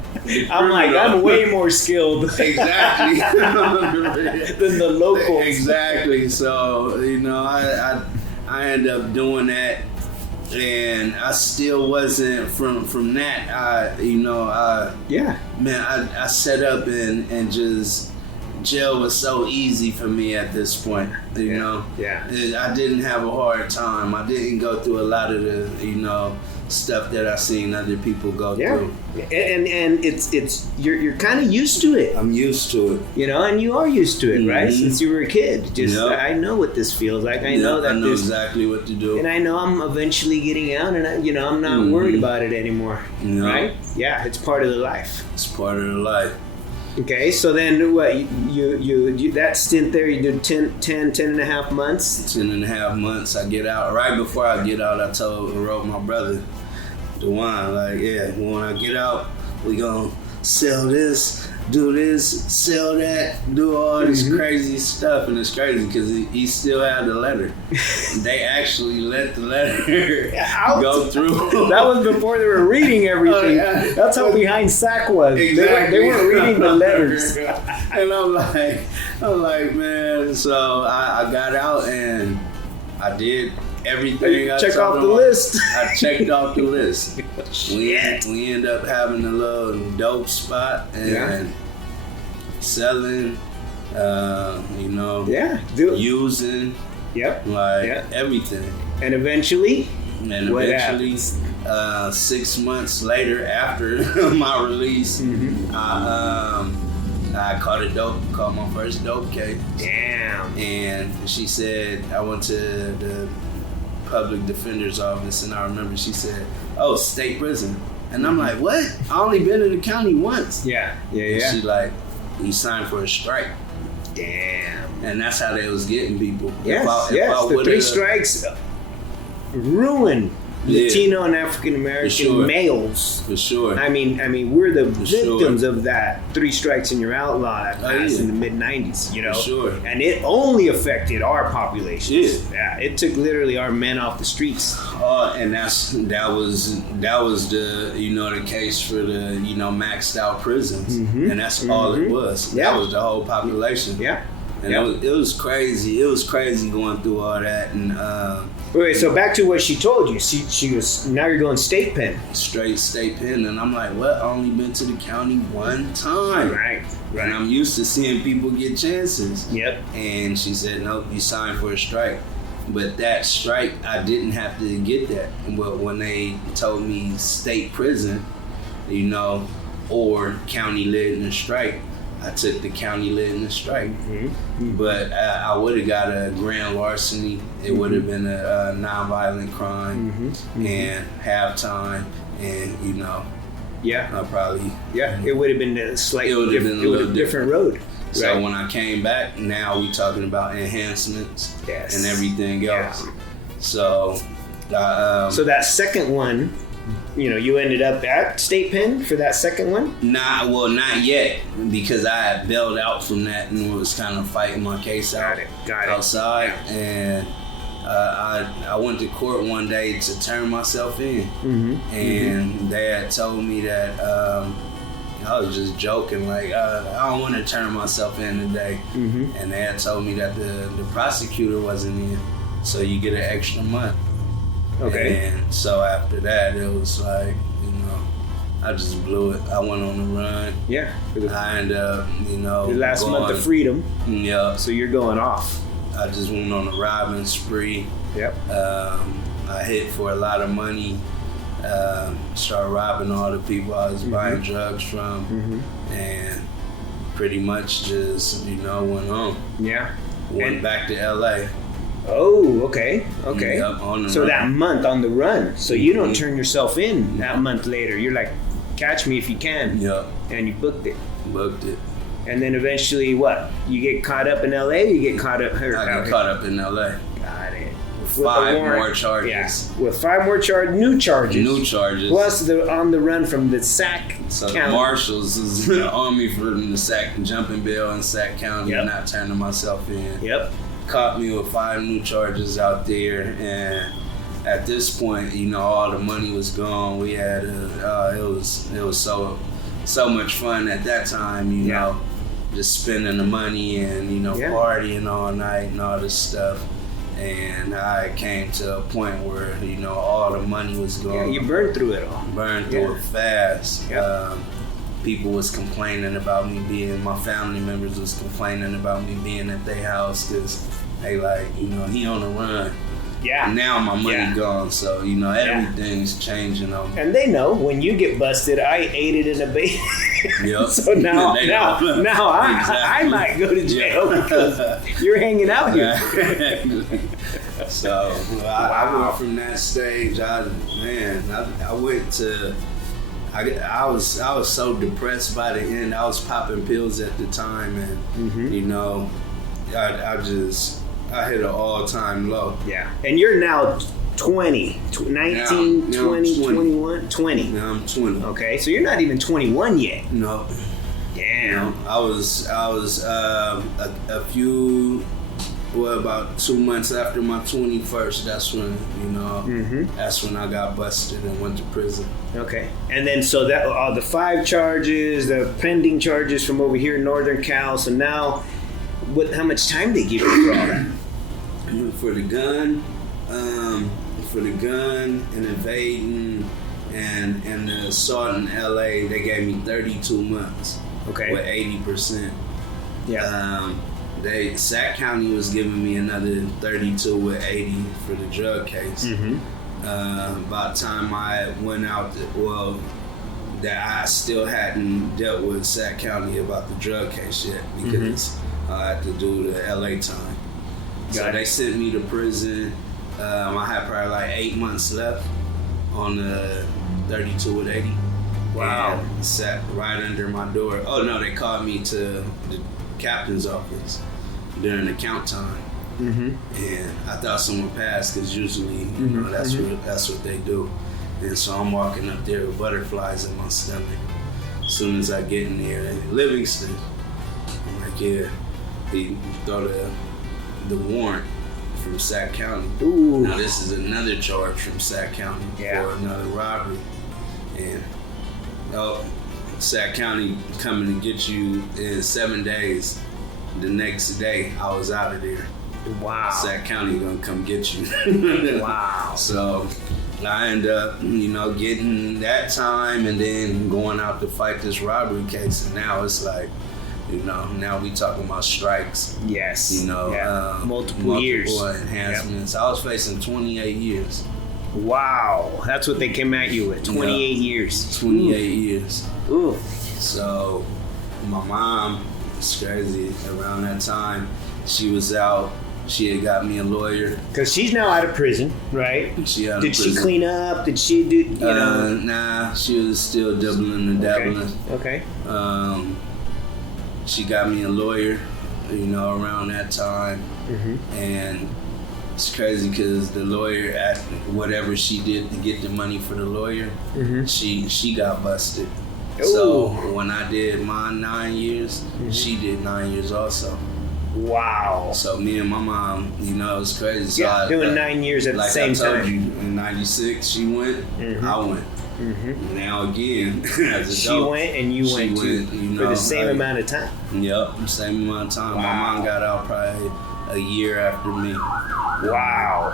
I'm like, I'm way more skilled. Exactly. than the locals. Exactly. So, I ended up doing that, and I still wasn't from that. Man, I set up and just jail was so easy for me at this point. You know, I didn't have a hard time. I didn't go through a lot of the stuff that I've seen other people go through. And it's you're kind of used to it. I'm used to it. And you are used to it, right? Mm-hmm. Since you were a kid. I know what this feels like. I know exactly what to do. And I know I'm eventually getting out, and I'm not worried about it anymore. Right? Yeah, it's part of the life. It's part of the life. Okay, so then what, you that stint there, you did 10 and a half months? 10 and a half months. I get out. Right before I get out, I wrote my brother, DeJuan, like, when I get out, we gonna sell this, do this, sell that, do all this crazy stuff. And it's crazy because he still had the letter. They actually let the letter go through. That was before they were reading everything. That's how behind SAC was. Exactly. They weren't reading the letters. And I'm like, man. So I got out and I did everything. Check off the list. I checked off the list. We end up having a little dope spot and selling, using, everything. And eventually, 6 months later after my release, I caught my first dope case. Damn. And she said, I went to the public defender's office, and I remember she said, "Oh, state prison." And I'm like, "What? I only been in the county once." Yeah. And she like, "You signed for a strike." Damn. And that's how they was getting people. Yes. The 3 strikes ruined Latino and African American males. For sure. I mean, we're the victims of that 3 strikes and you're outlawed in the mid '90s. For sure. And it only affected our population. Yeah. It took literally our men off the streets. And that was the the case for the maxed out prisons, and that's all it was. That was the whole population. Yeah. And it was crazy. It was crazy going through all that. And wait, so back to what she told you. She was, now you're going state pen. Straight state pen. And I'm like, what? I only been to the county one time. Right. And I'm used to seeing people get chances. Yep. And she said, nope, you signed for a strike. But that strike, I didn't have to get that. But when they told me state prison, or county led in a strike, I took the county led in the strike. But I would have got a grand larceny. It would have been a nonviolent crime and halftime, and I probably it would have been a slightly different road. So when I came back, now we talking about enhancements and everything else. So so that second one, you ended up at state pen for that second one? Not yet, because I had bailed out from that and was kind of fighting my case out outside. And I went to court one day to turn myself in, and they had told me that I was just joking, like, I don't want to turn myself in today. And they had told me that the prosecutor wasn't in, so you get an extra month. Okay. And so after that, it was like, I just blew it. I went on the run. Yeah. I ended up, the last month of freedom. Yeah. So you're going off. I just went on a robbing spree. Yep. I hit for a lot of money. Started robbing all the people I was buying drugs from, and pretty much just went home. Yeah. Went back to LA. Oh, okay. Yep, on the so run. that month on the run, so you don't turn yourself in that month later. You're like, catch me if you can. Yep. And you booked it. And then eventually, what? You get caught up in LA. Or you get caught up here. I got caught up in LA. Got it. With 5 more charges. Yeah. With 5 more new charges. Plus on the run from the SAC so county. The marshals is on me from the SAC jumping bail in SAC County and not turning myself in. Yep. caught me with 5 new charges out there, and at this point, you know, all the money was gone. We had it was so much fun at that time, you know, just spending the money and, you know, partying all night and all this stuff. And I came to a point where, you know, all the money was gone. Yeah, you burned through it all. Burned through it fast. Yep. People was complaining about me my family members was complaining about me being at their house because they like, you know, he on the run. Yeah. And now my money gone, so, you know, everything's changing on me. And they know when you get busted, I ate it in a bait. Yep. So now I might go to jail because you're hanging out here. So I went from that stage. I went to. I was so depressed by the end. I was popping pills at the time, and you know, I hit an all-time low. Yeah. And you're now 20, 19, 20, 21, 20. Now I'm 20. Okay, so you're not even 21 yet. No. Damn. I was a few, about 2 months after my 21st, that's when, you know, that's when I got busted and went to prison. Okay. And then so that the 5 charges, the pending charges from over here in Northern Cal, so now how much time they give you for all that? For the gun and invading and the assault in LA, they gave me 32 months. Okay. With 80%. Yeah. Sac County was giving me another 32 with 80 for the drug case. By the time I went out, that I still hadn't dealt with Sac County about the drug case yet because I had to do the LA time. So they sent me to prison. I had probably like 8 months left on the 32 with 80. Wow. And sat right under my door. Oh no, they called me to the captain's office during the count time. And I thought someone passed because usually, you know, that's what they do. And so I'm walking up there with butterflies in my stomach. As soon as I get in there, Livingston, I'm like, yeah, he thought the warrant from Sac County. Ooh. Now this is another charge from Sac County for another robbery. And Sac County coming to get you in 7 days. The next day, I was out of there. Wow. Sac County gonna come get you. Wow. So I end up, you know, getting that time and then going out to fight this robbery case. And now it's like, you know, now we talking about strikes. Yes. You know, multiple years. Enhancements. Yep. I was facing 28 years. Wow. That's what they came at you with. 28 years. 28 years. Ooh. So my mom, it's crazy, around that time, she was out. She had got me a lawyer. Because she's now out of prison, right? Did she clean up? Did she do, you know? Nah, she was still dibbling and dabbling. Okay. She got me a lawyer, you know, around that time. And it's crazy because the lawyer, at whatever she did to get the money for the lawyer, she got busted. Ooh. So when I did my 9 years, she did 9 years also. Wow. So me and my mom, you know, it was crazy. So doing 9 years at the same time. Like I told you, in 96 she went, I went. Now again, as a she went and you went too, you know, for the same amount of time. Yep, same amount of time. Wow. My mom got out probably a year after me. Wow.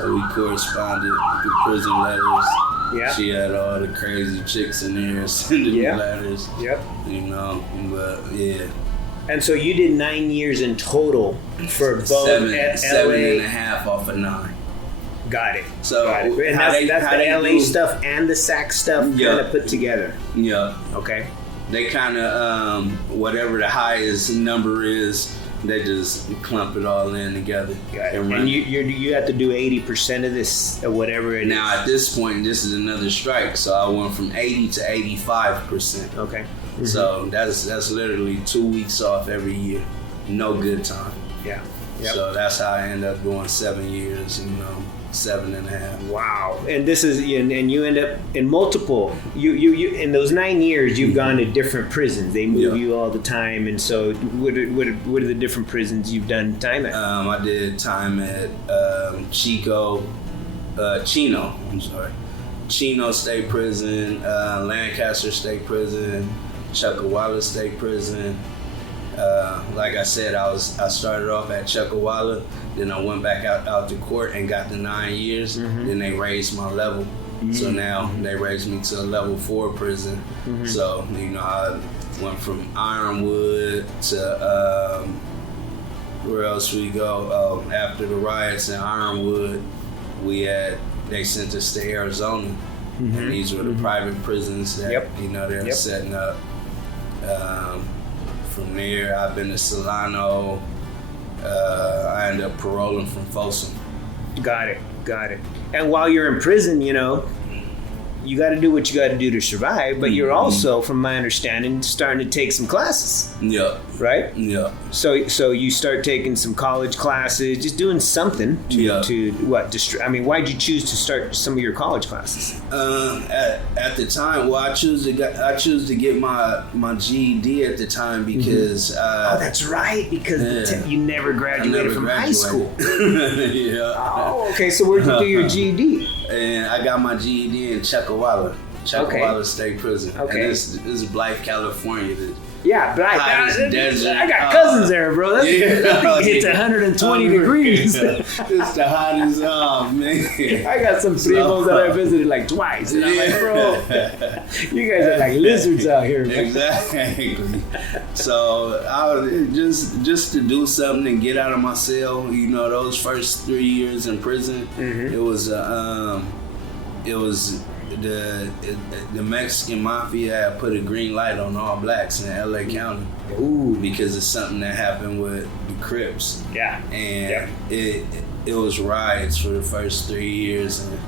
So we corresponded through prison letters. Yeah. She had all the crazy chicks in there sending me letters. Yep. You know, but yeah. And so you did 9 years in total for both seven LA. and a half off of 9. Got it. So And that's the LA stuff and the SAC stuff kind of put together. Yeah. Okay. They kind of, whatever the highest number is, they just clump it all in together. And you have to do 80% of this, or whatever it is. Now at this point, this is another strike, so I went from 80 to 85%. Okay. So that's literally 2 weeks off every year. No good time. Yeah. Yep. So that's how I ended up doing 7 years, 7.5. Wow. And this is, and you end up in multiple, you in those 9 years, you've gone to different prisons. They move you all the time. And so what are the different prisons you've done time at? I did time at Chino State Prison, Lancaster State Prison, Chuckawalla State Prison. Like I said, I started off at Chuckawalla, then I went back out to court and got the 9 years. Then they raised my level, so now they raised me to a level 4 prison. So I went from Ironwood to where else we go? After the riots in Ironwood, they sent us to Arizona, and these were the private prisons that they're setting up. From there, I've been to Solano. I ended up paroling from Folsom. Got it. And while you're in prison, you got to do what you got to do to survive, but you're also, from my understanding, starting to take some classes. Yeah. Right? Yeah. So you start taking some college classes, just doing something to what? Why'd you choose to start some of your college classes? At the time, well, I choose to get my GED at the time because that's right, because you never graduated from high school. Yeah. Oh, okay. So where'd you do your GED? And I got my GED in Chuckawalla State Prison. Okay. And this is Blythe, California. Yeah, desert. I got cousins there, bro. That hits 120 degrees. It's the hottest, man. I got some primos that I visited like twice, and I'm like, bro, you guys are like lizards out here, man. Exactly. So I was just to do something and get out of my cell. Those first 3 years in prison, it was the Mexican mafia had put a green light on all blacks in LA County. Ooh. Because of something that happened with the Crips. Yeah. And it was riots for the first 3 years, and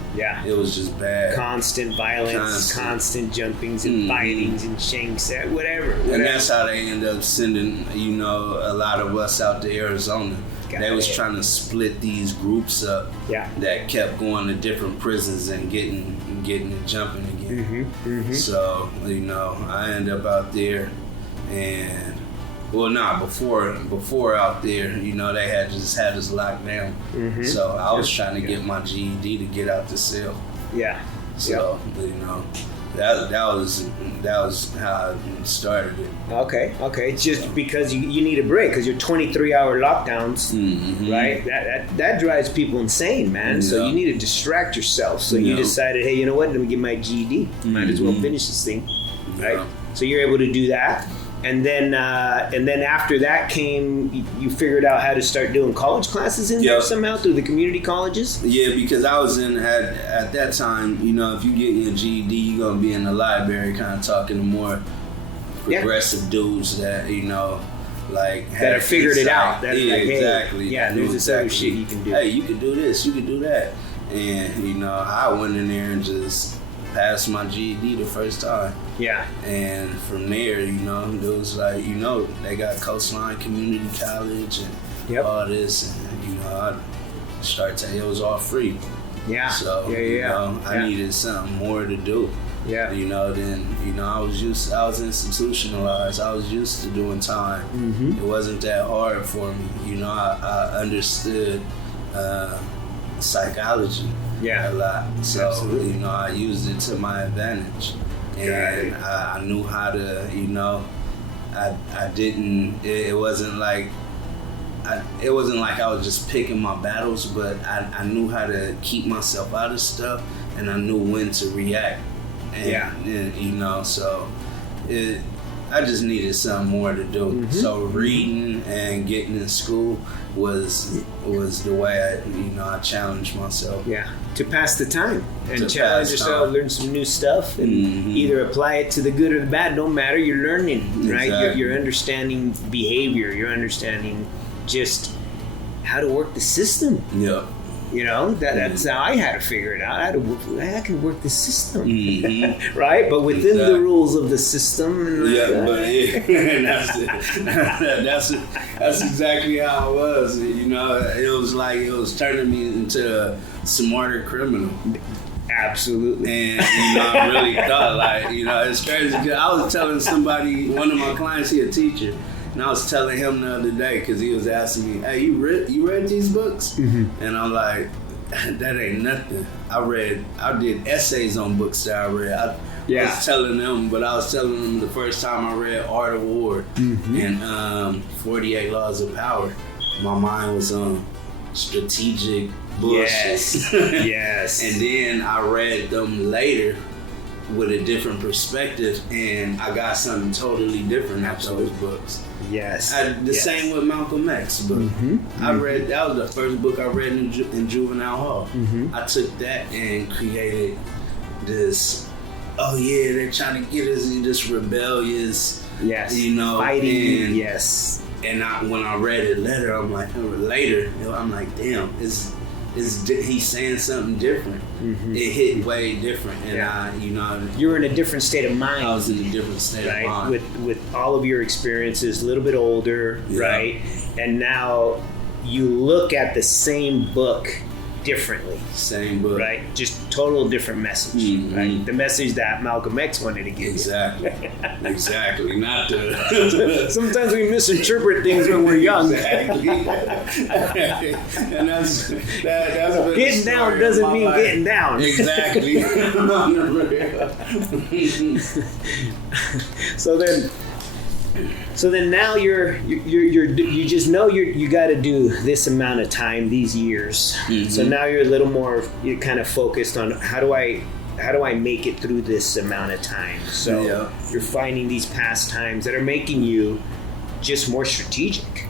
it was just bad. Constant violence, constant jumpings and fightings and shanks, whatever. And that's how they ended up sending, a lot of us out to Arizona. They was trying to split these groups up that kept going to different prisons and getting and jumping again. So, I ended up out there, and before out there, they had us locked down. So I was trying to get my GED to get out the cell. Yeah. So, that was how I started it. Okay. Just because you need a break because you're 23-hour lockdowns, right? That drives people insane, man. So you need to distract yourself. So you decided, hey, you know what? Let me get my GED. Might as well finish this thing, right? So you're able to do that. And then after that came, you figured out how to start doing college classes in there somehow through the community colleges? Yeah, because I was at that time, if you get your GED, you're going to be in the library kind of talking to more progressive dudes that, that have figured it out. That's exactly. Yeah, there's this other shit you can do. Hey, you can do this, you can do that. And, I went in there and just passed my GED the first time. Yeah. And from there, it was like, they got Coastline Community College and all this. And, I started it was all free. Yeah. So, I needed something more to do. Yeah. Then, I was institutionalized. I was used to doing time. It wasn't that hard for me. I understood psychology a lot. So, absolutely. I used it to my advantage. And I knew how to, I didn't, it wasn't like I was just picking my battles, but I knew how to keep myself out of stuff, and I knew when to react. And, so I just needed something more to do. So reading and getting in school was the way I challenged myself. Yeah, to pass the time and challenge yourself, learn some new stuff, and either apply it to the good or the bad. Don't matter. You're learning, right? Exactly. You're understanding behavior. You're understanding just how to work the system. Yeah. You know, that's how I had to figure it out. I can work the system, right? But within the rules of the system. And that's exactly how it was. You know, it was like it was turning me into a smarter criminal. Absolutely. And, you know, I really thought, like, you know, it's crazy. 'Cause I was telling somebody, one of my clients, he a teacher, and I was telling him the other day, because he was asking me, hey, you read these books? And I'm like, that ain't nothing. I did essays on books that I read. I was telling them the first time I read Art of War and 48 Laws of Power, my mind was on strategic bullshit. Yes. And then I read them later with a different perspective, and I got something totally different out those books. Yes. Same with Malcolm X book. I read, that was the first book I read in juvenile hall. I took that and created this, oh yeah, they're trying to get us in this rebellious, you know, fighting, and when I read it later, I'm like, damn, he's saying something different. It hit way different, and you were in a different state of mind. I was in a different state of mind with all of your experiences, a little bit older, right? And now you look at the same book differently. Same book, right? Just total different message, right? The message that Malcolm X wanted to give exactly. Exactly. Not the. Sometimes we misinterpret things when we're young. Exactly. And that's getting down doesn't mean getting down. Exactly. So then now you just know you got to do this amount of time, these years. So now you're a little more, you're kind of focused on how do I make it through this amount of time. So you're finding these pastimes that are making you just more strategic.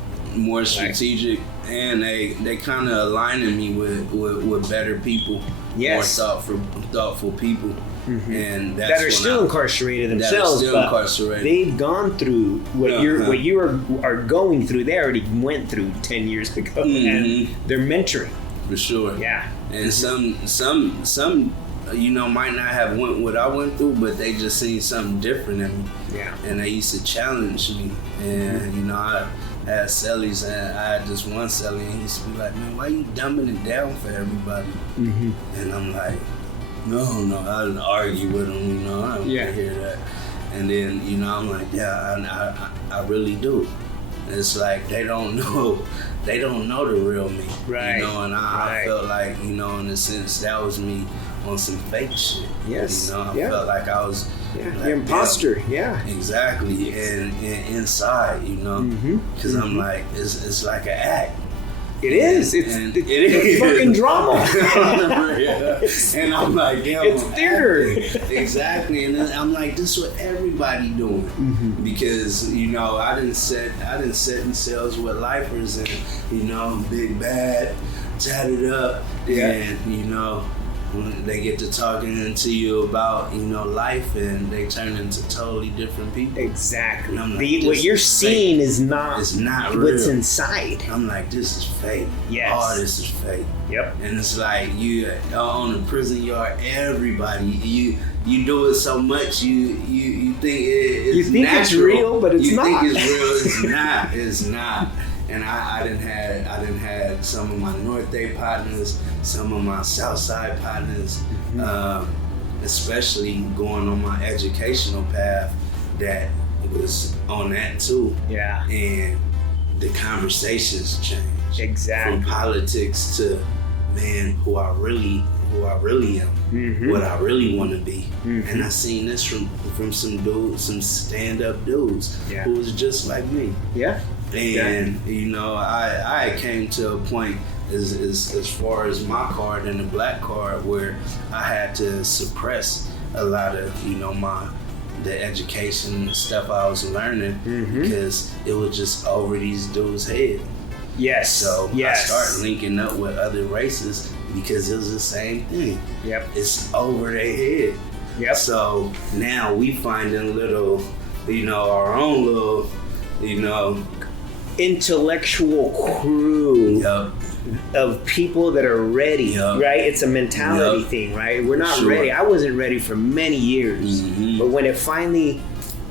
And they kind of aligning me with better people, more thoughtful people. And that's that are still incarcerated themselves, they've gone through what you are going through. They already went through 10 years ago, and they're mentoring for sure. And some you know might not have went what I went through, but they just seen something different in me. And they used to challenge me, and you know I had cellies, and I had this one cellie, and he used to be like, man, why you dumbing it down for everybody? And I'm like, no, I didn't argue with them, you know, I don't want to hear that. And then, you know, I'm like, I really do. It's like they don't know the real me, right? You know, and I felt like, you know, in a sense, that was me on some fake shit. You know, I felt like I was like, the imposter. Exactly, and inside, you know, because I'm like, it's like an act. It is. It's fucking drama. And I'm like, yo, it's theater. Exactly. And then I'm like, this is what everybody doing. Because, you know, I didn't sit in cells with lifers and, you know, big bad, tatted up, and, you know, they get to talking to you about, you know, life, and they turn into totally different people. Exactly. Like, what you're seeing is not real. What's inside. I'm like, this is fake. Yes. Oh, this is fake. Yep. And it's like you on the prison yard. Everybody, you do it so much. You think it's natural. It's real, but it's not. You think it's real. It's not. It's not. And I didn't had some of my North Day partners, some of my South Side partners, especially going on my educational path that was on that too. Yeah. And the conversations changed. Exactly. From politics to, man, who I really am, what I really want to be. And I seen this from some dudes, some stand-up dudes who was just like me. Yeah. And you know, I came to a point as far as my card and the black card where I had to suppress a lot of, you know, the education and the stuff I was learning because it was just over these dudes' head. Yes. So I started linking up with other races because it was the same thing. Yep. It's over their head. Yep. So now we finding little, you know, our own little, you know, intellectual crew of people that are ready, right? It's a mentality thing, right? We're not ready. I wasn't ready for many years, but when it finally,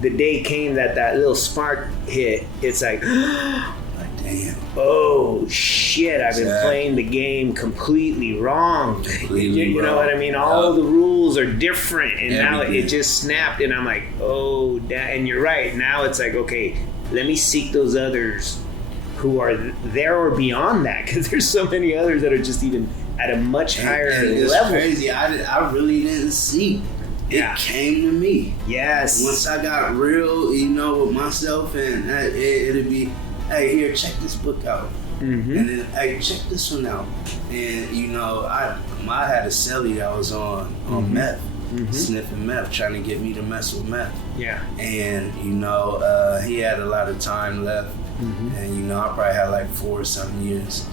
the day came that little spark hit, it's like, damn. Oh shit! I've been playing the game completely wrong. You know what I mean? All the rules are different, and now it just snapped. And I'm like, oh, and you're right. Now it's like, okay, let me seek those others who are there or beyond that, because there's so many others that are just even at a much higher it's level. Crazy. I really didn't see. It came to me. Yes. Once I got real, with myself, and it'd be, hey, here, check this book out. And then, hey, check this one out. And, I had a celly that was on meth, sniffing meth, trying to get me to mess with meth. Yeah. And, he had a lot of time left. And, I probably had like 4 or something years.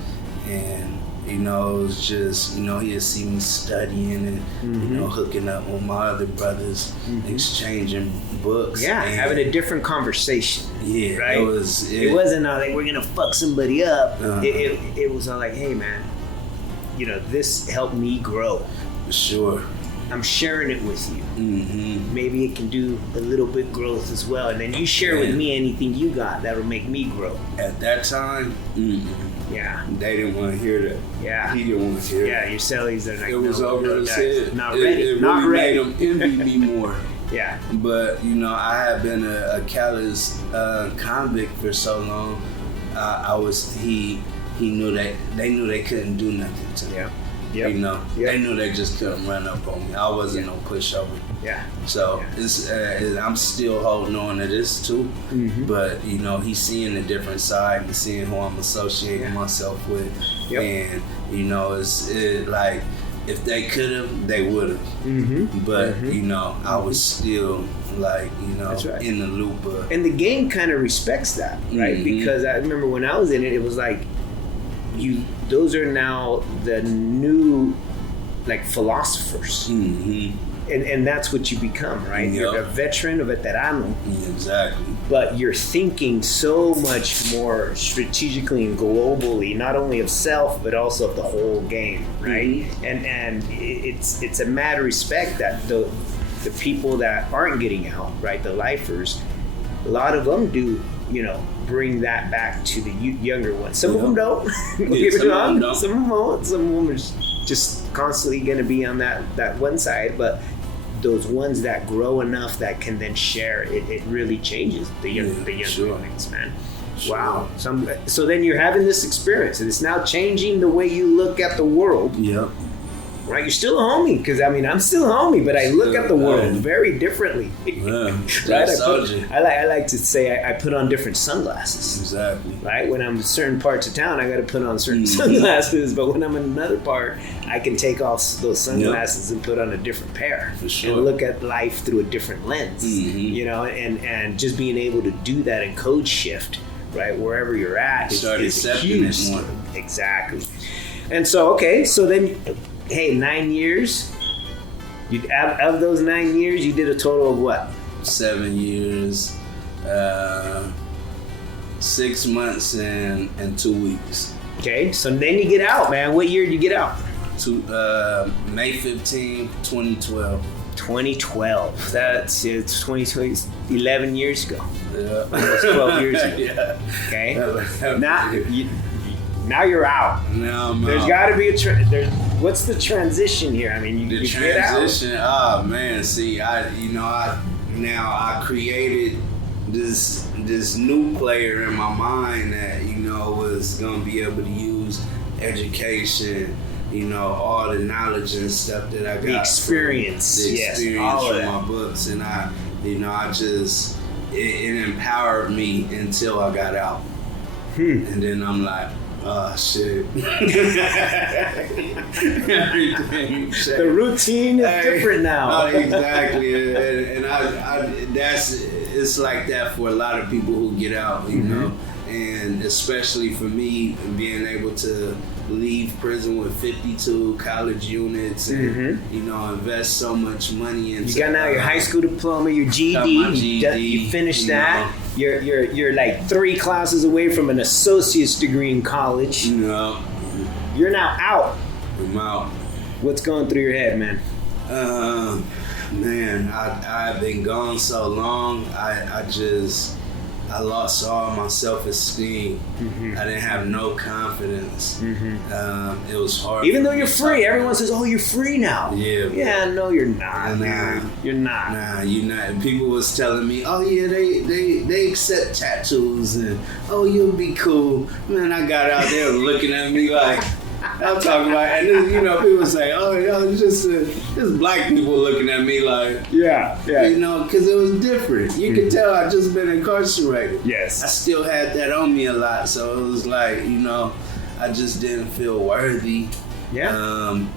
And, it was just, he had seen me studying and, hooking up with my other brothers, exchanging books. Yeah, having a different conversation. Yeah, right? It wasn't all like, we're going to fuck somebody up. It was all like, hey, man, this helped me grow. For sure. I'm sharing it with you. Maybe it can do a little bit growth as well. And then you share with me anything you got that'll make me grow. At that time, yeah, they didn't want to hear that. Yeah, he didn't want to hear that. Yeah, your cellies are like, it was over his head. Not ready. It not really ready. made him envy me more. Yeah, but I had been a callous convict for so long. He knew that they knew they couldn't do nothing to me. Yeah. They knew they just couldn't run up on me. I wasn't no pushover. Yeah. So I'm still holding on to this too. But he's seeing a different side and seeing who I'm associating myself with. And it's like, if they could have, they would have. But I was still like in the loop of. And the game kind of respects that, right? Because I remember when I was in it, it was like, those are now the new philosophers. And that's what you become, right? You're a veteran, a veterano. Exactly. But you're thinking so much more strategically and globally, not only of self, but also of the whole game, right? And it's a mad respect that the people that aren't getting out, right, the lifers, a lot of them do, bring that back to the younger ones. Some of them don't. Some of them won't. Some of them are just constantly going to be on that one side, but those ones that grow enough that can then share, it really changes the younger ones, man. Sure. Wow. So then you're having this experience, and it's now changing the way you look at the world. Yep. Right, you're still a homie, because I'm still a homie, but I look at the world very differently. Right? I like to say I put on different sunglasses. Exactly. Right, when I'm in certain parts of town, I got to put on certain sunglasses, but when I'm in another part, I can take off those sunglasses and put on a different pair. For sure. And look at life through a different lens. And just being able to do that and code shift, right, wherever you're at, is huge. Exactly. And so then. Hey, 9 years. Of those 9 years, you did a total of what? 7 years, 6 months, and 2 weeks. Okay, so then you get out, man. What year did you get out? May 15, 2012. 2012. It's 2012. 11 years ago. Yeah. Almost 12 years ago. Yeah. Okay. Now you're out. Now I'm There's out. got to be what's the transition here? I mean, you get out. The transition. Oh man, see, I created this new player in my mind that was gonna be able to use education, all the knowledge and stuff that I got. The experience, all from my books, and it empowered me until I got out, and then I'm like, oh shit. Everything. The routine is different now. Exactly. And it's like that for a lot of people who get out, you know. And especially for me, being able to leave prison with 52 college units and invest so much money into. You got now your high school diploma, your GED. You finished that. You're like 3 classes away from an associate's degree in college. you're now out. I'm out. What's going through your head, man? Man, I've been gone so long. I lost all my self-esteem. I didn't have no confidence. It was hard. Even though you're free, everyone says, "Oh, you're free now." Yeah. No, you're not. Nah, you're not. Nah, you're not. People was telling me, "Oh yeah, they accept tattoos, and oh you'll be cool." Man, I got out there looking at me like. I'm talking about, and then, you know, people say, "Oh, it's just black people looking at me like, yeah, you know, because it was different. You could tell I just been incarcerated. Yes, I still had that on me a lot, so it was like, you know, I just didn't feel worthy. Yeah,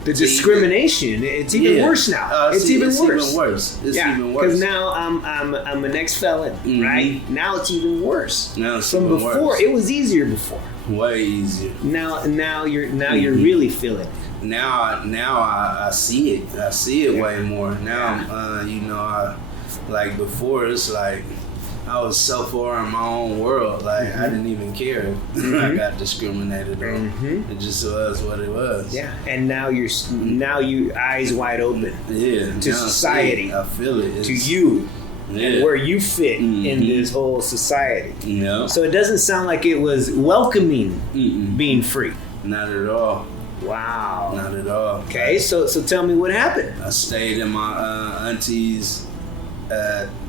the discrimination. It's even worse now. It's even worse. It's even worse. Because now I'm an ex-felon, right? Now it's even worse. Now it's from even before. Worse. It was easier before. Way easier. Now you're really feeling it. Now I see it. I see it way more. Now, you know, like before, it's like I was so far in my own world. Like I didn't even care. I got discriminated on. It just was what it was. Yeah, and now you eyes wide open. Yeah, to society. I feel it. To you. Yeah. And where you fit in this whole society. Yeah. So it doesn't sound like it was welcoming being free. Not at all. Wow. Not at all. Okay, so tell me what happened. I stayed in my auntie's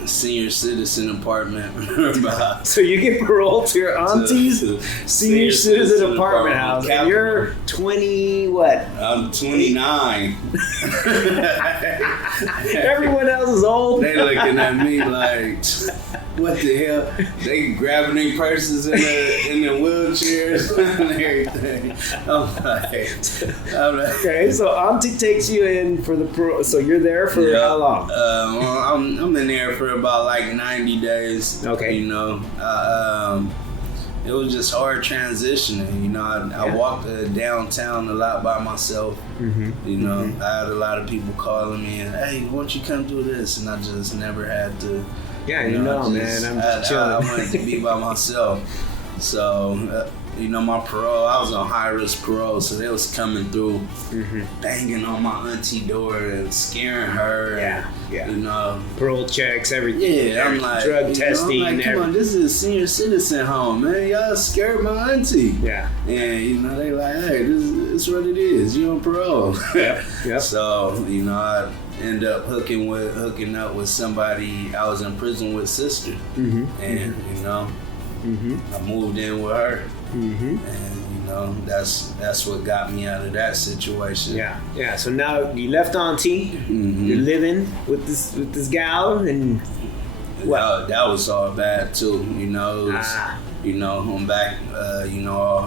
senior citizen apartment. So you get paroled to your auntie's senior citizen apartment house, and you're 20 what? I'm 29. Everyone else is old. They looking at me like, what the hell? They grabbing their purses in the wheelchairs and everything. I'm like, okay, so auntie takes you in for the parole. So you're there for how long? I'm in there for about like 90 days. Okay. You know, it was just hard transitioning. You know, I walked downtown a lot by myself. You know, I had a lot of people calling me and, "Hey, why don't you come do this?" And I just never had to. Yeah, you know, man, I'm just chilling. I wanted to be by myself. So, you know, my parole, I was on high-risk parole, so they was coming through, banging on my auntie door and scaring her. Yeah. You know. Parole checks, everything. Yeah, I'm like, drug testing. I'm like, come on, this is a senior citizen home, man. Y'all scared my auntie. Yeah. And, you know, they like, hey, this is what it is. You on parole. Yeah. So, you know, I end up hooking up with somebody. I was in prison with sister. And, you know, I moved in with her. And, you know, that's what got me out of that situation. Yeah. So now you left auntie. You're living with this gal, and what? That was all bad too. You know, it was, you know, I'm back. You know, all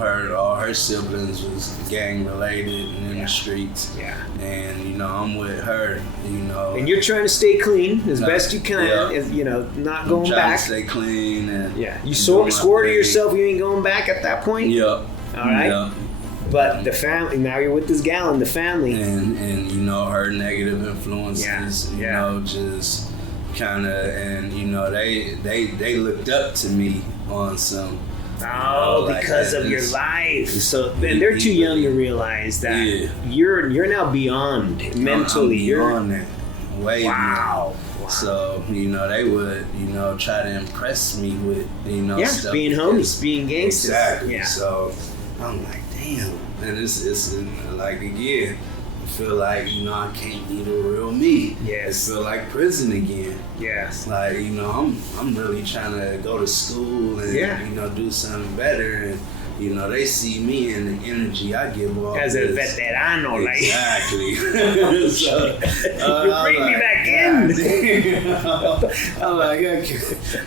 her siblings was gang related and in the streets. Yeah. And you know, I'm with her. You know, and you're trying to stay clean as best you can. As, you know, not going back. To stay clean. And you swore to yourself you ain't going back at that point. Yep. All right. Yep. But the family, now you're with this gal and the family. And you know, her negative influences, you know, just kind of, and you know, they looked up to me on some. Oh, because of your life. So then they're too young to realize that you're now beyond mentally. You're beyond that. Way wow. So, you know, they would, you know, try to impress me with, you know, stuff. Being homies, being gangsters. Exactly. Yeah. So I'm like, damn. And it's like, again, I feel like, you know, I can't be the real me. Yes. I feel like prison again. Yes. Like, you know, I'm really trying to go to school and, you know, do something better. And, you know, they see me and the energy I give off. As a veterano, like. Exactly. So, you bring me back in. I'm like,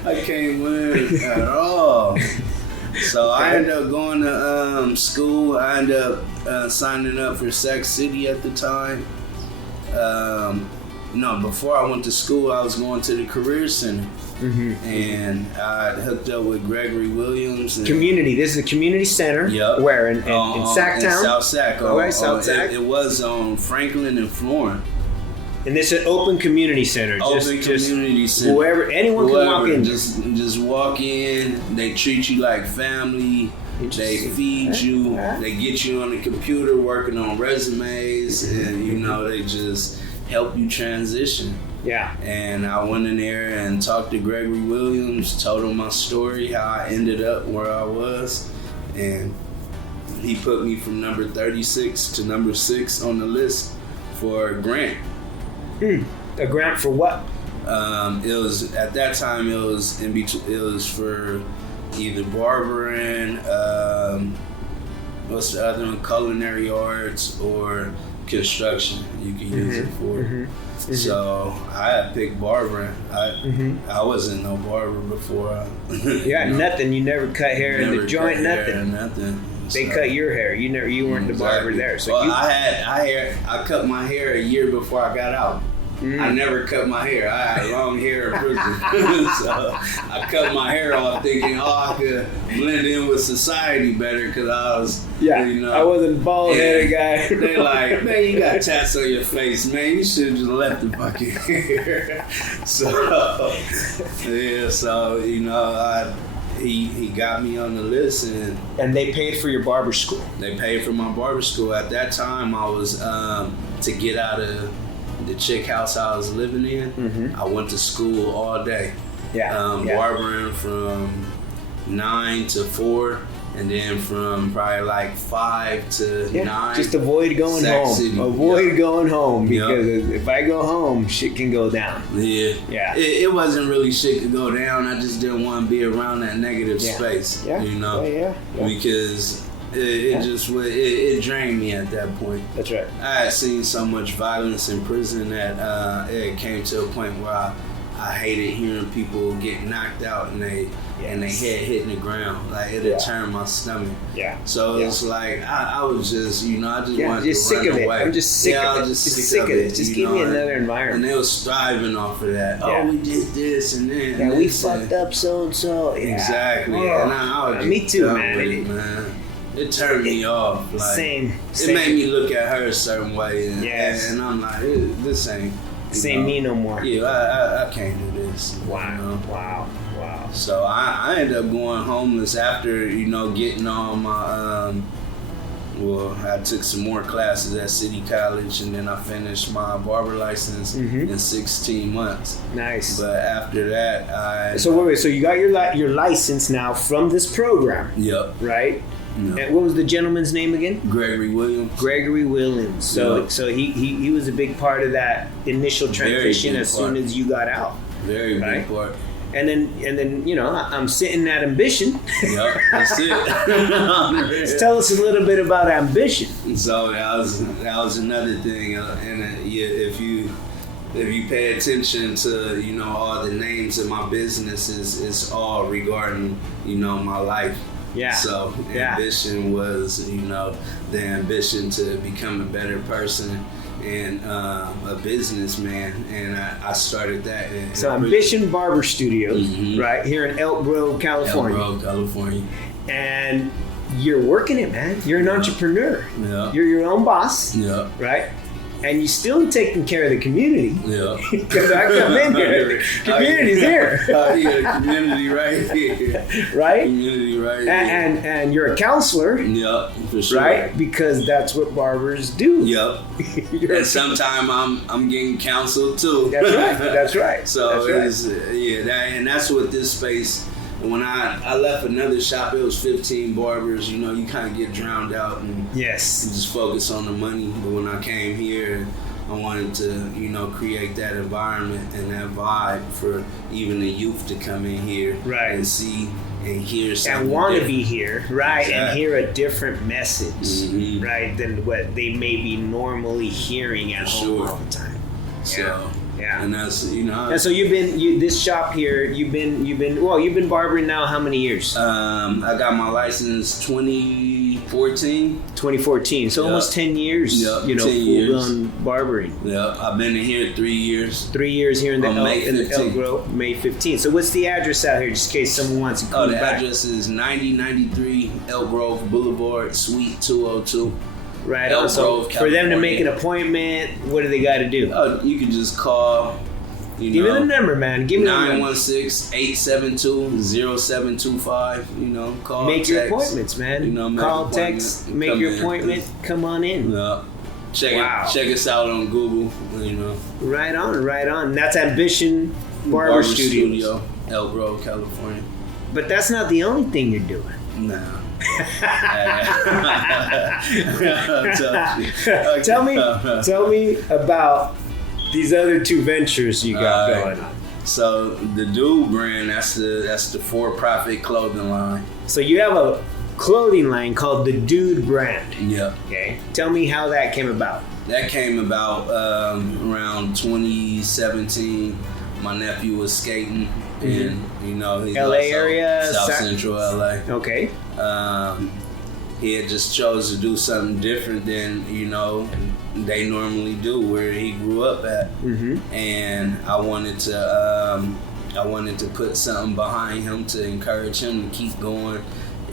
I can't win at all. So I ended up going to school. I ended up signing up for Sac City at the time. No, before I went to school, I was going to the Career Center. And I hooked up with Gregory Williams. And community. This is a community center. Yep. Where? In Sac Town? In South Sac. South Sac. It was on Franklin and Florence. And it's an open community center. Community center. Anyone can walk in. Just walk in. They treat you like family. They feed you. They get you on the computer working on resumes, and they just help you transition. Yeah. And I went in there and talked to Gregory Williams, told him my story, how I ended up where I was, and he put me from number 36 to number 6 on the list for a grant. A grant for what? It was at that time. It was in between. It was for either barbering, what's the other one? Culinary arts or construction. You can use it for. So I had picked barbering. I wasn't no barber before. Nothing. You never cut hair in the joint. Nothing. They cut your hair. You weren't the barber there. So I cut my hair a year before I got out. I never cut my hair. I had long hair in prison. So I cut my hair off thinking, I could blend in with society better because I was, I wasn't a bald-headed guy. They like, man, you got tats on your face, man. You should have just left the fucking hair. He got me on the list, and they paid for your barber school. They paid for my barber school. At that time, I was to get out of the chick house I was living in. I went to school all day. Barbering from 9 to 4, and then from probably like 5 to 9. Just avoid going home. City. Avoid going home because if I go home, shit can go down. Yeah. It wasn't really shit to go down. I just didn't want to be around that negative space. Because it drained me at that point. That's right. I had seen so much violence in prison that it came to a point where I hated hearing people get knocked out and they head hitting the ground. Like it'd turn my stomach. So it's like I was just I wanted to sick run of it. away. I'm just sick of it. Just sick of it. Just give me another environment. And they was striving off of that. We did this and then. We fucked up so and so. Exactly. And I was me too, man. It turned me off. Like, Same. It made me look at her a certain way, and I'm like, this ain't me no more. I can't do this. Wow. So I ended up going homeless after getting all my I took some more classes at City College, and then I finished my barber license in 16 months. Nice. But after that, So you got your license now from this program. Yep. Right. And what was the gentleman's name again? Gregory Williams. So he was a big part of that initial transition as soon as you got out. Very big part. And then I'm sitting at Ambition. Yep, that's it. Tell us a little bit about Ambition. So that was another thing, and if you pay attention to all the names of my businesses, it's all regarding my life. So Ambition was the ambition to become a better person and a businessman, and I started that. So Ambition Barber Studios, right here in Elk Grove, California. And you're working it, man. You're an entrepreneur. Yeah. You're your own boss. Yeah. Right? And you're still taking care of the community. Yeah. Because I come in here, the community's here. The community right here. Right? Community right here. And you're a counselor. Yep, for sure. Right? Because that's what barbers do. Yep. And sometimes I'm getting counseled too. That's right. So that's what this space. When I left another shop, it was 15 barbers. You kind of get drowned out and you just focus on the money. But when I came here, I wanted to, create that environment and that vibe for even the youth to come in here and see and hear something. And want to be here, right? Exactly. And hear a different message, right, than what they may be normally hearing at home all the time. So. Yeah, and that's And so you've been this shop here. You've been barbering now. How many years? I got my license 2014. 2014. So almost 10 years. Yep, full on barbering. Yeah, I've been in here 3 years. 3 years here in the Elk Grove, May 15th. So what's the address out here, just in case someone wants to come back? The address is 9093 Elk Grove Boulevard, Suite 202. Right Elk on. So Grove, for them to make an California. appointment, what do they got to do? You can just call. Give me the number, man. Give me the number. 916-872-0725. You know, call. Make text, your appointments, man. You know, call, text, make your appointment. Come on in. Yeah. Check us out on Google. You know. Right on. That's Ambition Barber Studio, Elk Grove, California. But that's not the only thing you're doing. Nah. Tell me about these other two ventures you got going on. So the Dude brand, that's the for-profit clothing line. So you have a clothing line called the Dude brand. Yep. Okay. Tell me how that came about. That came about around 2017. My nephew was skating in, you know, he's LA area, South Central LA. Okay. He had just chose to do something different than, you know, they normally do where he grew up at. And I wanted to put something behind him to encourage him to keep going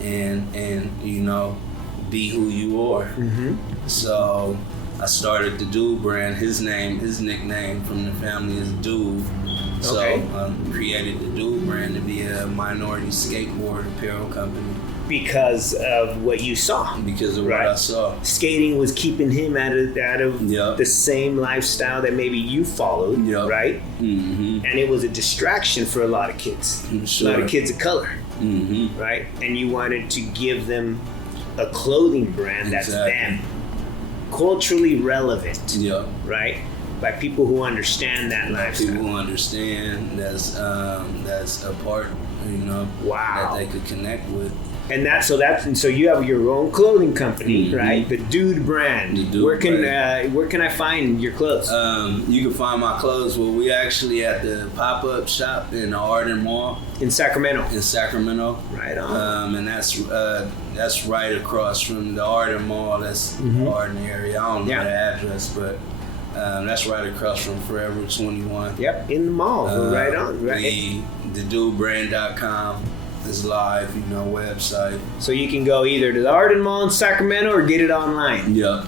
and you know, be who you are. So I started the Dude brand. His nickname from the family is Dude. So I created the Dude brand to be a minority skateboard apparel company. Because of what you saw. Because of what I saw. Skating was keeping him out of the same lifestyle that maybe you followed, right? And it was a distraction for a lot of kids. Sure. A lot of kids of color, right? And you wanted to give them a clothing brand that's them. Culturally relevant, right? By people who understand that lifestyle. People who understand that's a part, you know, that they could connect with. And so you have your own clothing company, right? The Dude brand. Where can I find your clothes? You can find my clothes. Well, we actually at the pop-up shop in the Arden Mall in Sacramento. Right on. And that's right across from the Arden Mall. That's the Arden area. I don't know the address, but that's right across from Forever 21. Yep, in the mall. Right on. Right. The dudebrand.com. Is live, you know, website. So you can go either to the Arden Mall in Sacramento or get it online. Yeah.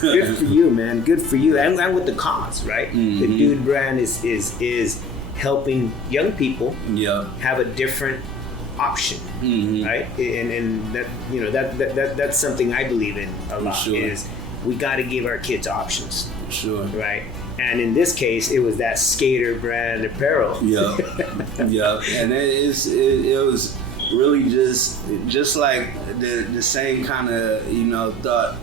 Good for you, man. Good for you. And with the cause, right? The Dude brand is helping young people have a different option, right? And that, you know, that's something I believe in a lot. Is we got to give our kids options. Sure. Right. And in this case, it was that skater brand apparel. Yeah. And it was really just like the same kind of, you know, thought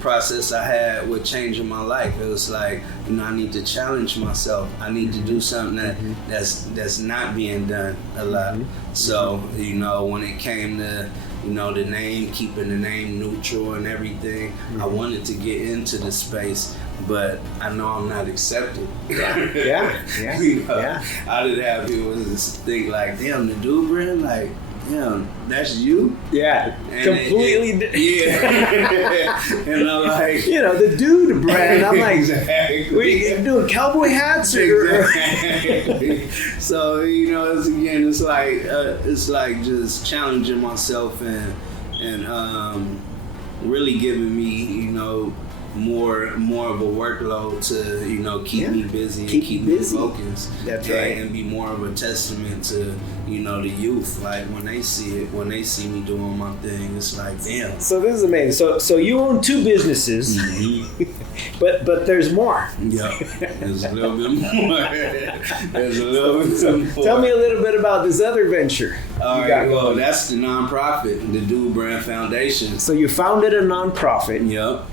process I had with changing my life. It was like, you know, I need to challenge myself. I need to do something that's not being done a lot. So, you know, when it came to, you know, the name, keeping the name neutral and everything, I wanted to get into the space, but I know I'm not accepted. You know, I didn't have people just think like, damn, the Dude brand, like, damn, that's you? Yeah, and completely. And I'm like, you know, the Dude brand. I'm like, we doing cowboy hats or? Exactly. So, you know, it's like just challenging myself and really giving me, you know, more of a workload to, you know, keep me busy and keep me focused. That's right. And be more of a testament to, you know, the youth. Like when they see me doing my thing, it's like, damn. So this is amazing. So you own two businesses, but there's more. Yeah, there's a little bit more. Tell me a little bit about this other venture. All right, well, that's the nonprofit, the Dude Brand Foundation. So you founded a nonprofit. Yep.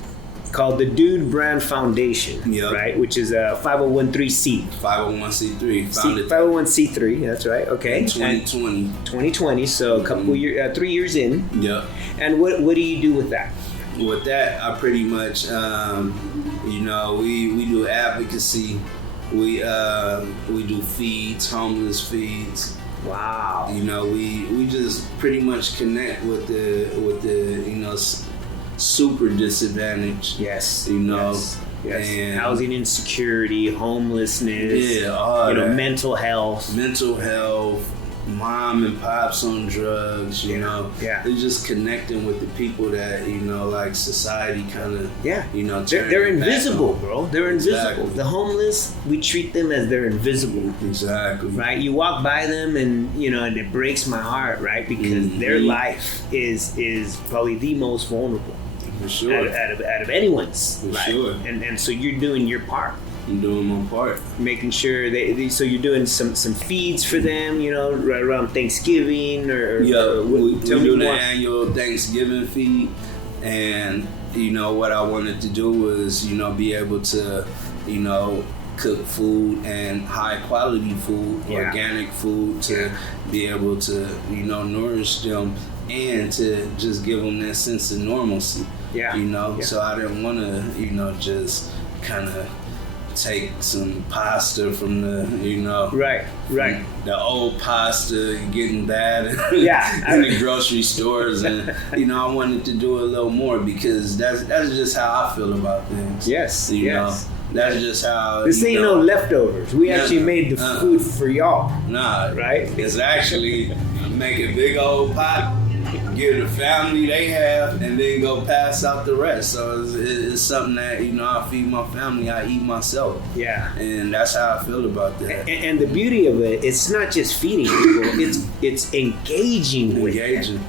Called the Dude Brand Foundation, right? Which is a 501c3. 501c3, that's right. Okay. 2020, so a couple years, 3 years in. Yep. And what do you do with that? With that, I pretty much, you know, we do advocacy. We do feeds, homeless feeds. Wow. You know, we just pretty much connect with the you know, super disadvantaged. Yes. You know. Yes. And housing insecurity, homelessness. Yeah. You know, mental health. mom and pops on drugs, you know. Yeah. It's just connecting with the people that, you know, like society kind of, you know, they're invisible, bro. They're invisible. Exactly. The homeless, we treat them as they're invisible. Exactly. Right? You walk by them and, you know, and it breaks my heart, right? Because their life is probably the most vulnerable. For sure. Out of anyone's For life. sure. And so you're doing your part. I'm doing my part. Making sure so you're doing some feeds for them, you know, right around Thanksgiving or we do the more. annual Thanksgiving feed, and you know what I wanted to do was, you know, be able to, you know, cook food and high quality food, organic food, to be able to, you know, nourish them and to just give them that sense of normalcy. You know, so I didn't want to, you know, just kind of take some pasta from the, you know, the old pasta getting bad in the grocery stores, and you know, I wanted to do a little more because that's just how I feel about things. You know, that's just how. This ain't no leftovers. We actually made the food for y'all. Right? It's actually make a big old pot, give the family they have, and then go pass out the rest. So it's something that, you know, I feed my family, I eat myself. And that's how I feel about that. And the beauty of it, it's not just feeding people, it's engaging with them.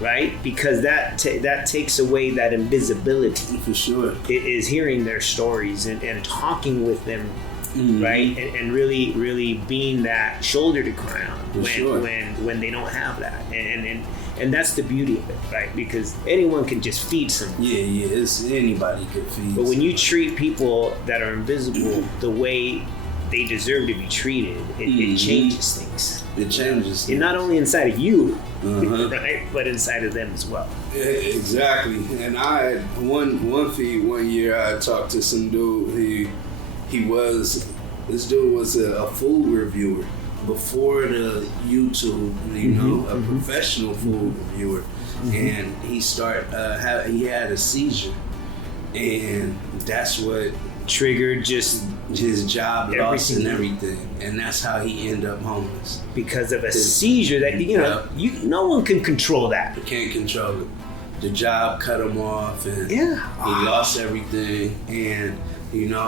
Right? Because that takes away that invisibility. For sure. It is hearing their stories and talking with them. Right, and really being that shoulder to cry on when they don't have that, and that's the beauty of it, right? Because anyone can just feed someone. It's anybody could feed. But when you treat people that are invisible the way they deserve to be treated, it changes things. It changes things. And not only inside of you, right, but inside of them as well. Exactly. And I had one feed one year. I talked to some dude. This dude was a food reviewer before the YouTube, you know, a professional food reviewer, and he had a seizure, and that's what triggered just his job loss and everything, and that's how he ended up homeless because of a seizure that no one can control that. You can't control it. The job cut him off, and he lost everything, and. You know,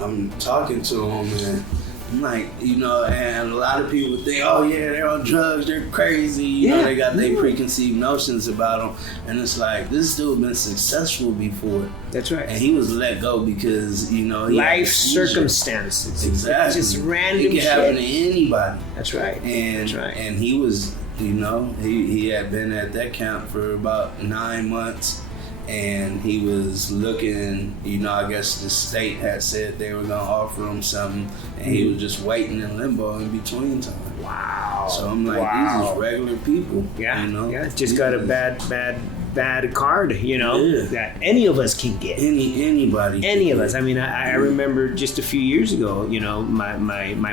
I'm talking to him, and I'm like, you know, and a lot of people think, oh yeah, they're on drugs, they're crazy, you know, they got their preconceived notions about them, and it's like, this dude been successful before. That's right. And he was let go because, you know, life circumstances. Exactly. Just random shit. It can happen to anybody. That's right. And he was, you know, he had been at that camp for about 9 months. And he was looking, you know, I guess the state had said they were going to offer him something, and he was just waiting in limbo in between time. Wow. So I'm like, these is regular people. You know? Just got a bad card, you know, that any of us can get. Anybody. Any of us. I mean, I remember just a few years ago, you know, my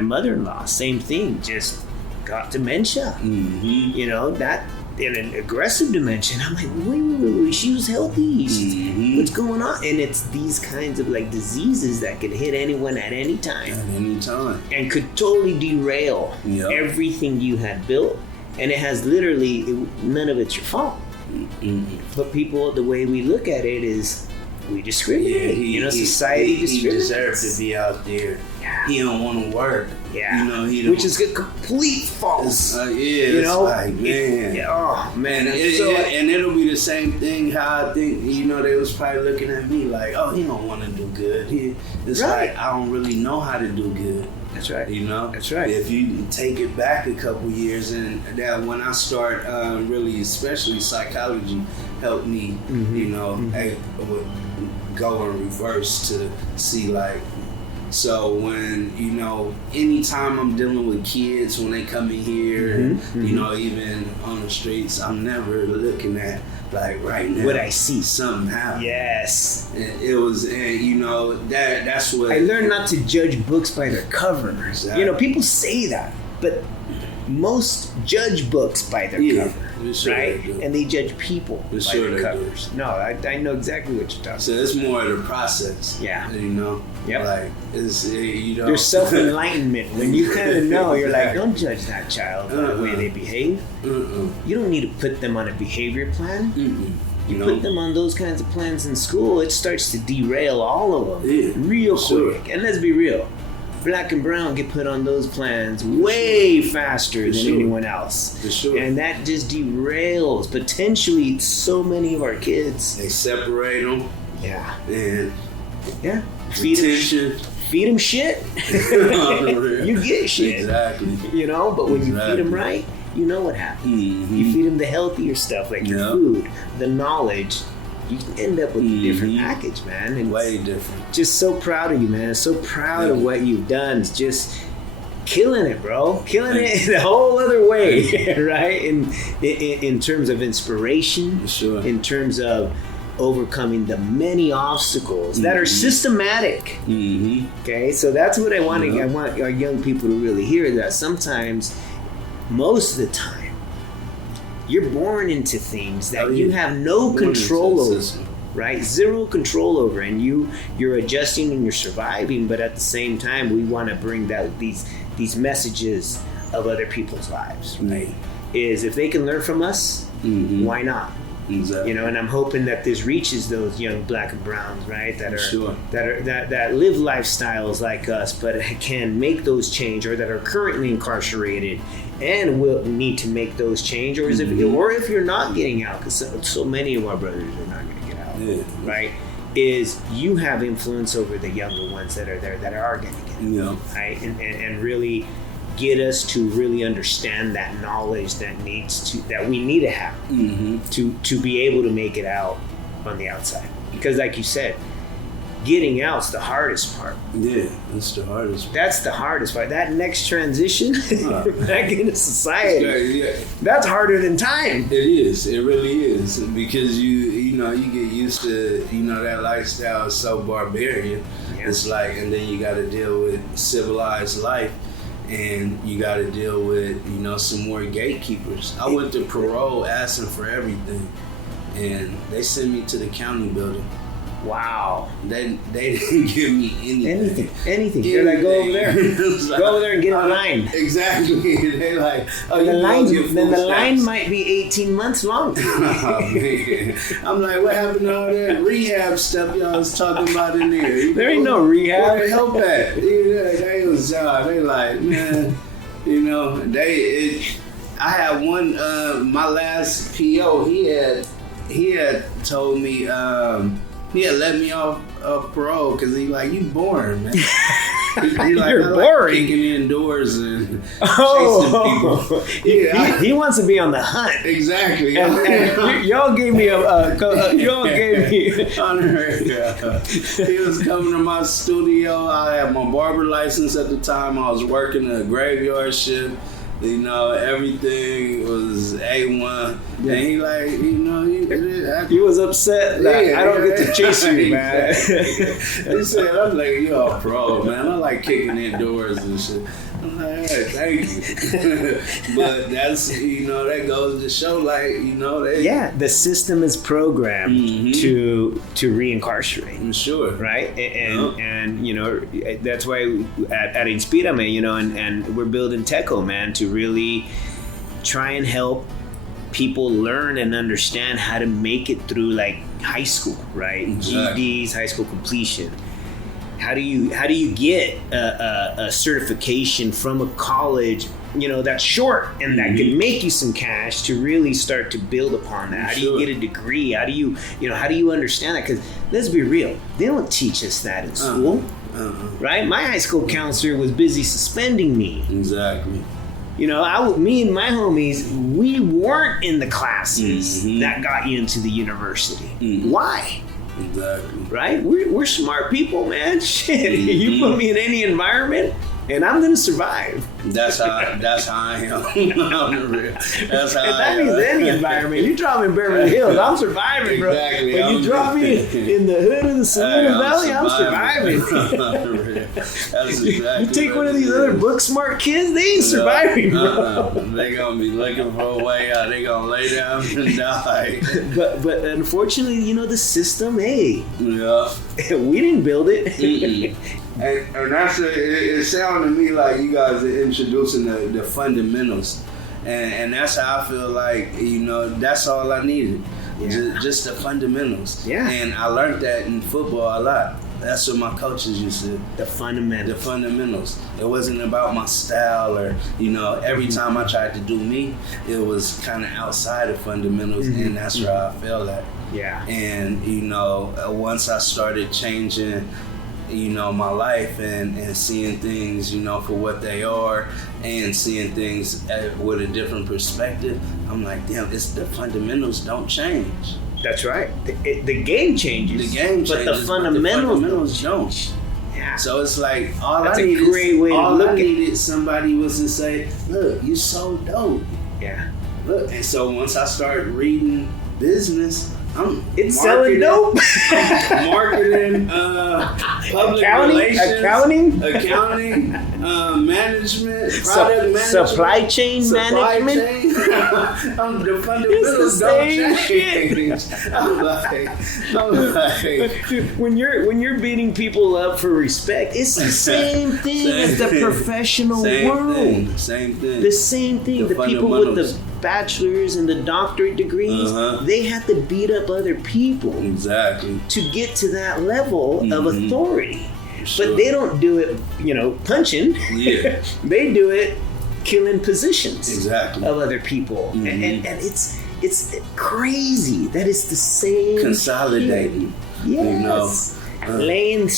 mother-in-law, same thing, just got dementia. You know, that... in an aggressive dimension. I'm like, wait, she was healthy. What's going on? And it's these kinds of like diseases that can hit anyone at any time. And could totally derail everything you had built. And it has literally, none of it's your fault. But people, the way we look at it is, we discriminate. Society discriminates. He deserves to be out there. He don't want to work. You know, which is a complete false. You know, like, man. And it'll be the same thing. How I think, you know, they was probably looking at me like, oh, he don't want to do good. It's like, I don't really know how to do good. That's right. You know? That's right. If you take it back a couple years, and that when I start really, especially psychology, helped me, you know, go in reverse to see like. So when, you know, anytime I'm dealing with kids, when they come in here, you know, even on the streets, I'm never looking at, like, right now, what I see. Something happen. Yes. And it was, you know, that's what... I learned not to judge books by their cover. Exactly. You know, people say that, but most judge books by their cover. right? And they judge people by the covers. No, I know exactly what you're talking about. So it's more of the process. Yeah. You know? Yep. Like, it's, you know. There's self-enlighment. When you kind of know, you're like, don't judge that child by the way they behave. You don't need to put them on a behavior plan. You put them on those kinds of plans in school, it starts to derail all of them real quick. And let's be real. Black and brown get put on those plans way faster than anyone else. And that just derails potentially so many of our kids. They separate them. Yeah. And feed them shit. You get shit. Exactly. You know, but when you feed them right, you know what happens. You feed them the healthier stuff like your food, the knowledge. You end up with a different package, man. And way different. Just so proud of you, man. So proud of what you've done. It's just killing it, bro. Killing it in a whole other way, right? In terms of inspiration, in terms of overcoming the many obstacles that are systematic. Okay, so that's what I want our young people to really hear, that sometimes, most of the time, you're born into things that you have no control over, right? Zero control over, and you're adjusting and you're surviving. But at the same time, we want to bring these messages of other people's lives, right? Is if they can learn from us, why not? Exactly. You know, and I'm hoping that this reaches those young black and browns, right? That live lifestyles like us, but can make those change, or that are currently incarcerated and will need to make those change, or if you're not getting out, because so many of our brothers are not going to get out, right? Is you have influence over the younger ones that are there that are going to get out, right? And really get us to really understand that knowledge that we need to have to be able to make it out on the outside. Because like you said, getting out's the hardest part. Yeah, that's the hardest part. That's the hardest part. That next transition back into society, that's harder than time. It is. It really is. Because you get used to, that lifestyle is so barbarian. Yeah. It's like, and then you got to deal with civilized life. And you got to deal with, some more gatekeepers. I went to parole asking for everything, and they sent me to the county building. Wow. They didn't give me anything. They're like, go over there. Go over there and get in line. Exactly. They're like, the line might be 18 months long. Oh, man. I'm like, what happened to all that rehab stuff y'all was talking about in there? There ain't no rehab. Where the help at? They like, man, I had one, my last PO, he had told me, he had let me off parole because he like, you boring, man. He like, you're boring. Like kicking indoors and chasing people. He wants to be on the hunt. Exactly. And y'all gave me He was coming to my studio. I had my barber license at the time. I was working a graveyard shift. Everything was A1. Yeah. And he like, he was upset that I don't get to chase you, man. He said, I'm like, you're a pro, man. I like kicking indoors and shit. I'm like, hey, thank you. But that's, that goes to show, like, the system is programmed to reincarcerate. Sure. Right? And that's why at Inspírame, and we're building Teco, man, to really try and help people learn and understand how to make it through, like, high school, right? Exactly. GEDs, high school completion. How do you get a certification from a college, that's short and that can make you some cash to really start to build upon that? How do you get a degree? How do you understand that? Because let's be real, they don't teach us that in school, right? My high school counselor was busy suspending me. Exactly. Me and my homies, we weren't in the classes that got you into the university. Why? Exactly. Right? We're smart people, man. Shit. You put me in any environment, and I'm gonna survive. That's how I am. On the real. That's how And that means any environment. You drop me in Beverly Hills, I'm surviving, bro. Exactly. But you drop me in the hood of the Salinas Valley, I'm surviving. That's exactly. You take one of these other book smart kids, they ain't surviving, bro. They gonna be looking for a way out. They gonna lay down and die. But unfortunately, the system, hey, Yeah. we didn't build it. And that's it sounded to me like you guys are introducing the fundamentals, and that's how I feel like that's all I needed, just the fundamentals. Yeah. And I learned that in football a lot. That's what my coaches used to. The fundamentals. It wasn't about my style or every time I tried to do me, it was kind of outside of fundamentals, and that's where I fell at. Yeah. And once I started changing my life and seeing things for what they are and seeing things with a different perspective, I'm like, damn, it's the fundamentals don't change. That's right. The game changes. The game changes, but the fundamentals don't. Yeah. So it's like all That's I a needed, great way to all look I at it. needed somebody was to say, look, you so dope. Yeah. Look, and so once I started reading business, It's selling dope. Marketing, public accounting, management, product management, supply chain management. The fundamentals don't change. I'm like, when you're beating people up for respect, it's the same thing as the professional world. Same thing. The same thing. The people with the bachelor's and the doctorate degrees, they have to beat up other people exactly to get to that level of authority. Sure. But they don't do it, punching. Yeah. They do it killing positions Exactly. of other people. And it's crazy that it's the same consolidating. thing. Yes. Laying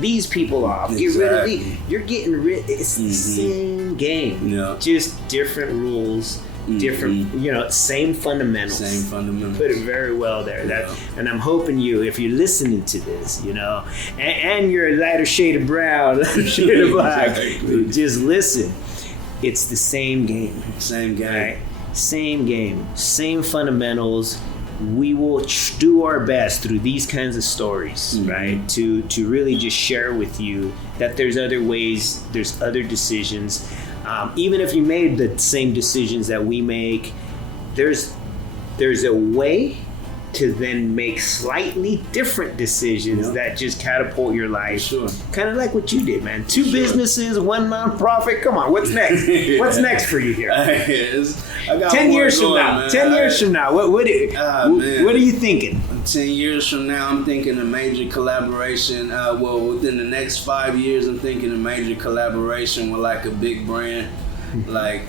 these people off. Exactly. Get rid of these. You're getting rid. It's the same game. Yeah. Just different rules. Different, same fundamentals. Same fundamentals. Put it very well there. And I'm hoping if you're listening to this, and you're a lighter shade of brown, lighter shade of black, just listen. It's the same game. Same game. Right? Same game. Same fundamentals. We will do our best through these kinds of stories, right? To really just share with you that there's other ways, there's other decisions. Even if you made the same decisions that we make, there's a way to then make slightly different decisions that just catapult your life. Sure. Kind of like what you did, man. Two businesses, one nonprofit. Come on, what's next? What's next for you here? I got 10 years from now. man. 10 years from now. What are you thinking? 10 years from now, I'm thinking a major collaboration. Within the next 5 years, I'm thinking a major collaboration with like a big brand, like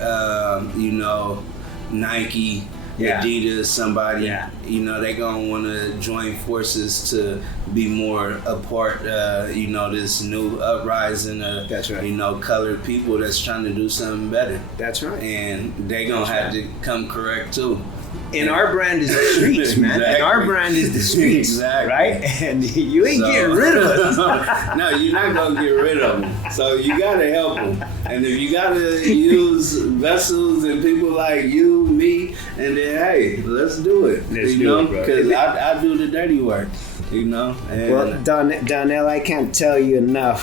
Nike, Adidas, somebody. Yeah. They gonna want to join forces to be more a part. This new uprising of That's right. colored people that's trying to do something better. That's right. And they gonna have to come correct too. And our brand is the streets, man. Exactly. And our brand is the streets, Exactly. right? And you ain't getting rid of us. No, you're not going to get rid of them. So you got to help them. And if you got to use vessels and people like you, me, and then, hey, let's do it. Let's do it, bro. Because I do the dirty work, And Well, Donnell, I can't tell you enough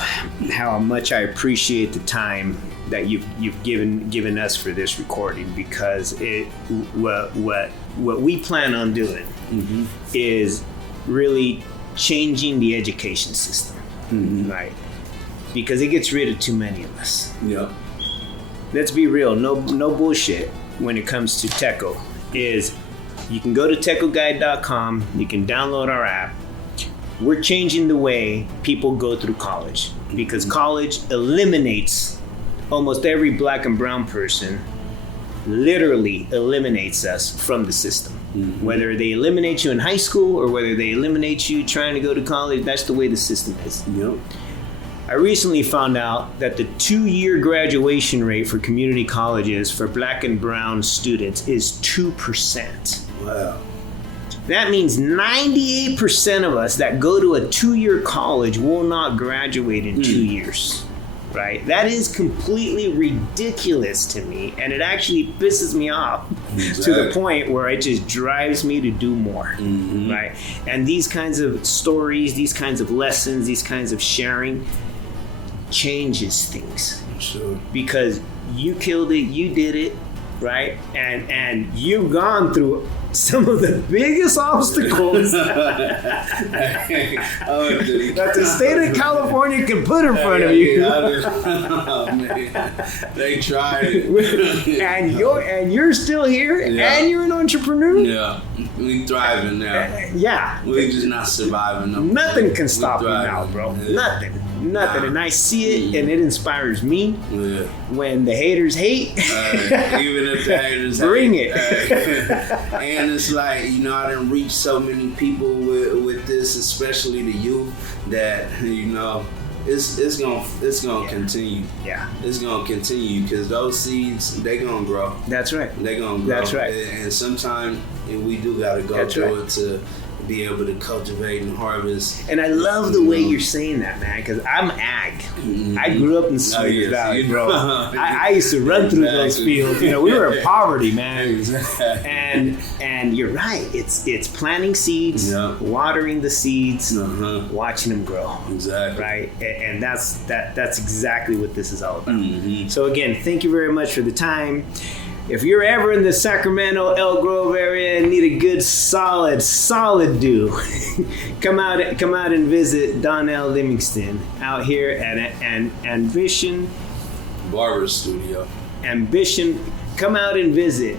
how much I appreciate the time that you've given us for this recording, because what we plan on doing is really changing the education system, right? Because it gets rid of too many of us. Yeah. Let's be real. No bullshit when it comes to Techo. Is you can go to techoguide.com. You can download our app. We're changing the way people go through college, because college eliminates almost every black and brown person, literally eliminates us from the system. Whether they eliminate you in high school or whether they eliminate you trying to go to college, that's the way the system is. Yep. I recently found out that the 2-year graduation rate for community colleges for black and brown students is 2%. Wow. That means 98% of us that go to a 2-year college will not graduate in 2 years. right? That is completely ridiculous to me, and it actually pisses me off to the point where it just drives me to do more, right? And these kinds of stories, these kinds of lessons, these kinds of sharing changes things. Sure. Because you killed it, you did it, right? And you've gone through some of the biggest obstacles that the state of California can put in front of you. Oh, man. They tried it. and you're still here, and you're an entrepreneur. Yeah, we thriving now. Yeah, we just not surviving. No. Nothing can stop you now, bro. Yeah. Nothing. And I see it, and it inspires me. Yeah. When the haters hate, even if the haters bring hate, it. And it's like, you know, I done reached so many people with this, especially the youth, that, you know, it's gonna continue. Yeah, it's gonna continue because those seeds, they gonna grow. That's right. They gonna grow. That's right. And sometimes we do gotta go through it to be able to cultivate and harvest. And I love the way you're saying that, man, because I'm ag. I grew up in Smith Valley, bro. I used to run through those fields. You know, we were in poverty, man. And you're right. It's planting seeds, watering the seeds, watching them grow. Exactly. Right? And that's exactly what this is all about. So again, thank you very much for the time. If you're ever in the Sacramento, Elk Grove area and need a good solid do, come out and visit Donnell Livingston out here at an Ambition Barber Studio. Come out and visit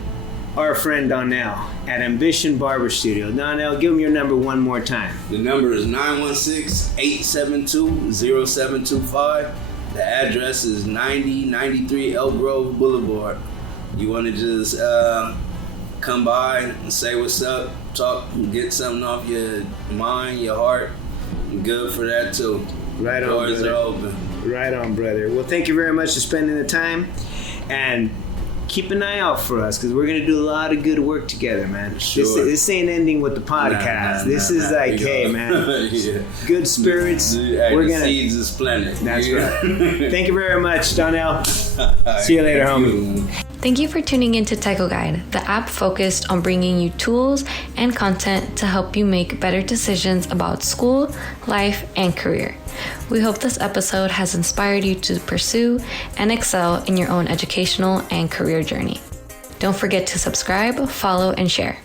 our friend Donnell at Ambition Barber Studio. Donnell, give him your number one more time. The number is 916-872-0725. The address is 9093 Elk Grove Boulevard. You want to just come by and say what's up, talk, get something off your mind, your heart. Good for that too. Right on, doors brother. are open. Right on, brother. Well, thank you very much for spending the time, and keep an eye out for us because we're gonna do a lot of good work together, man. Sure. This ain't ending with the podcast. This is like, hey, man, good spirits. We're gonna seeds is planted. That's right. Thank you very much, Donnell. See you later, homie. Thank you for tuning into Techo Guide, the app focused on bringing you tools and content to help you make better decisions about school, life, and career. We hope this episode has inspired you to pursue and excel in your own educational and career journey. Don't forget to subscribe, follow, and share.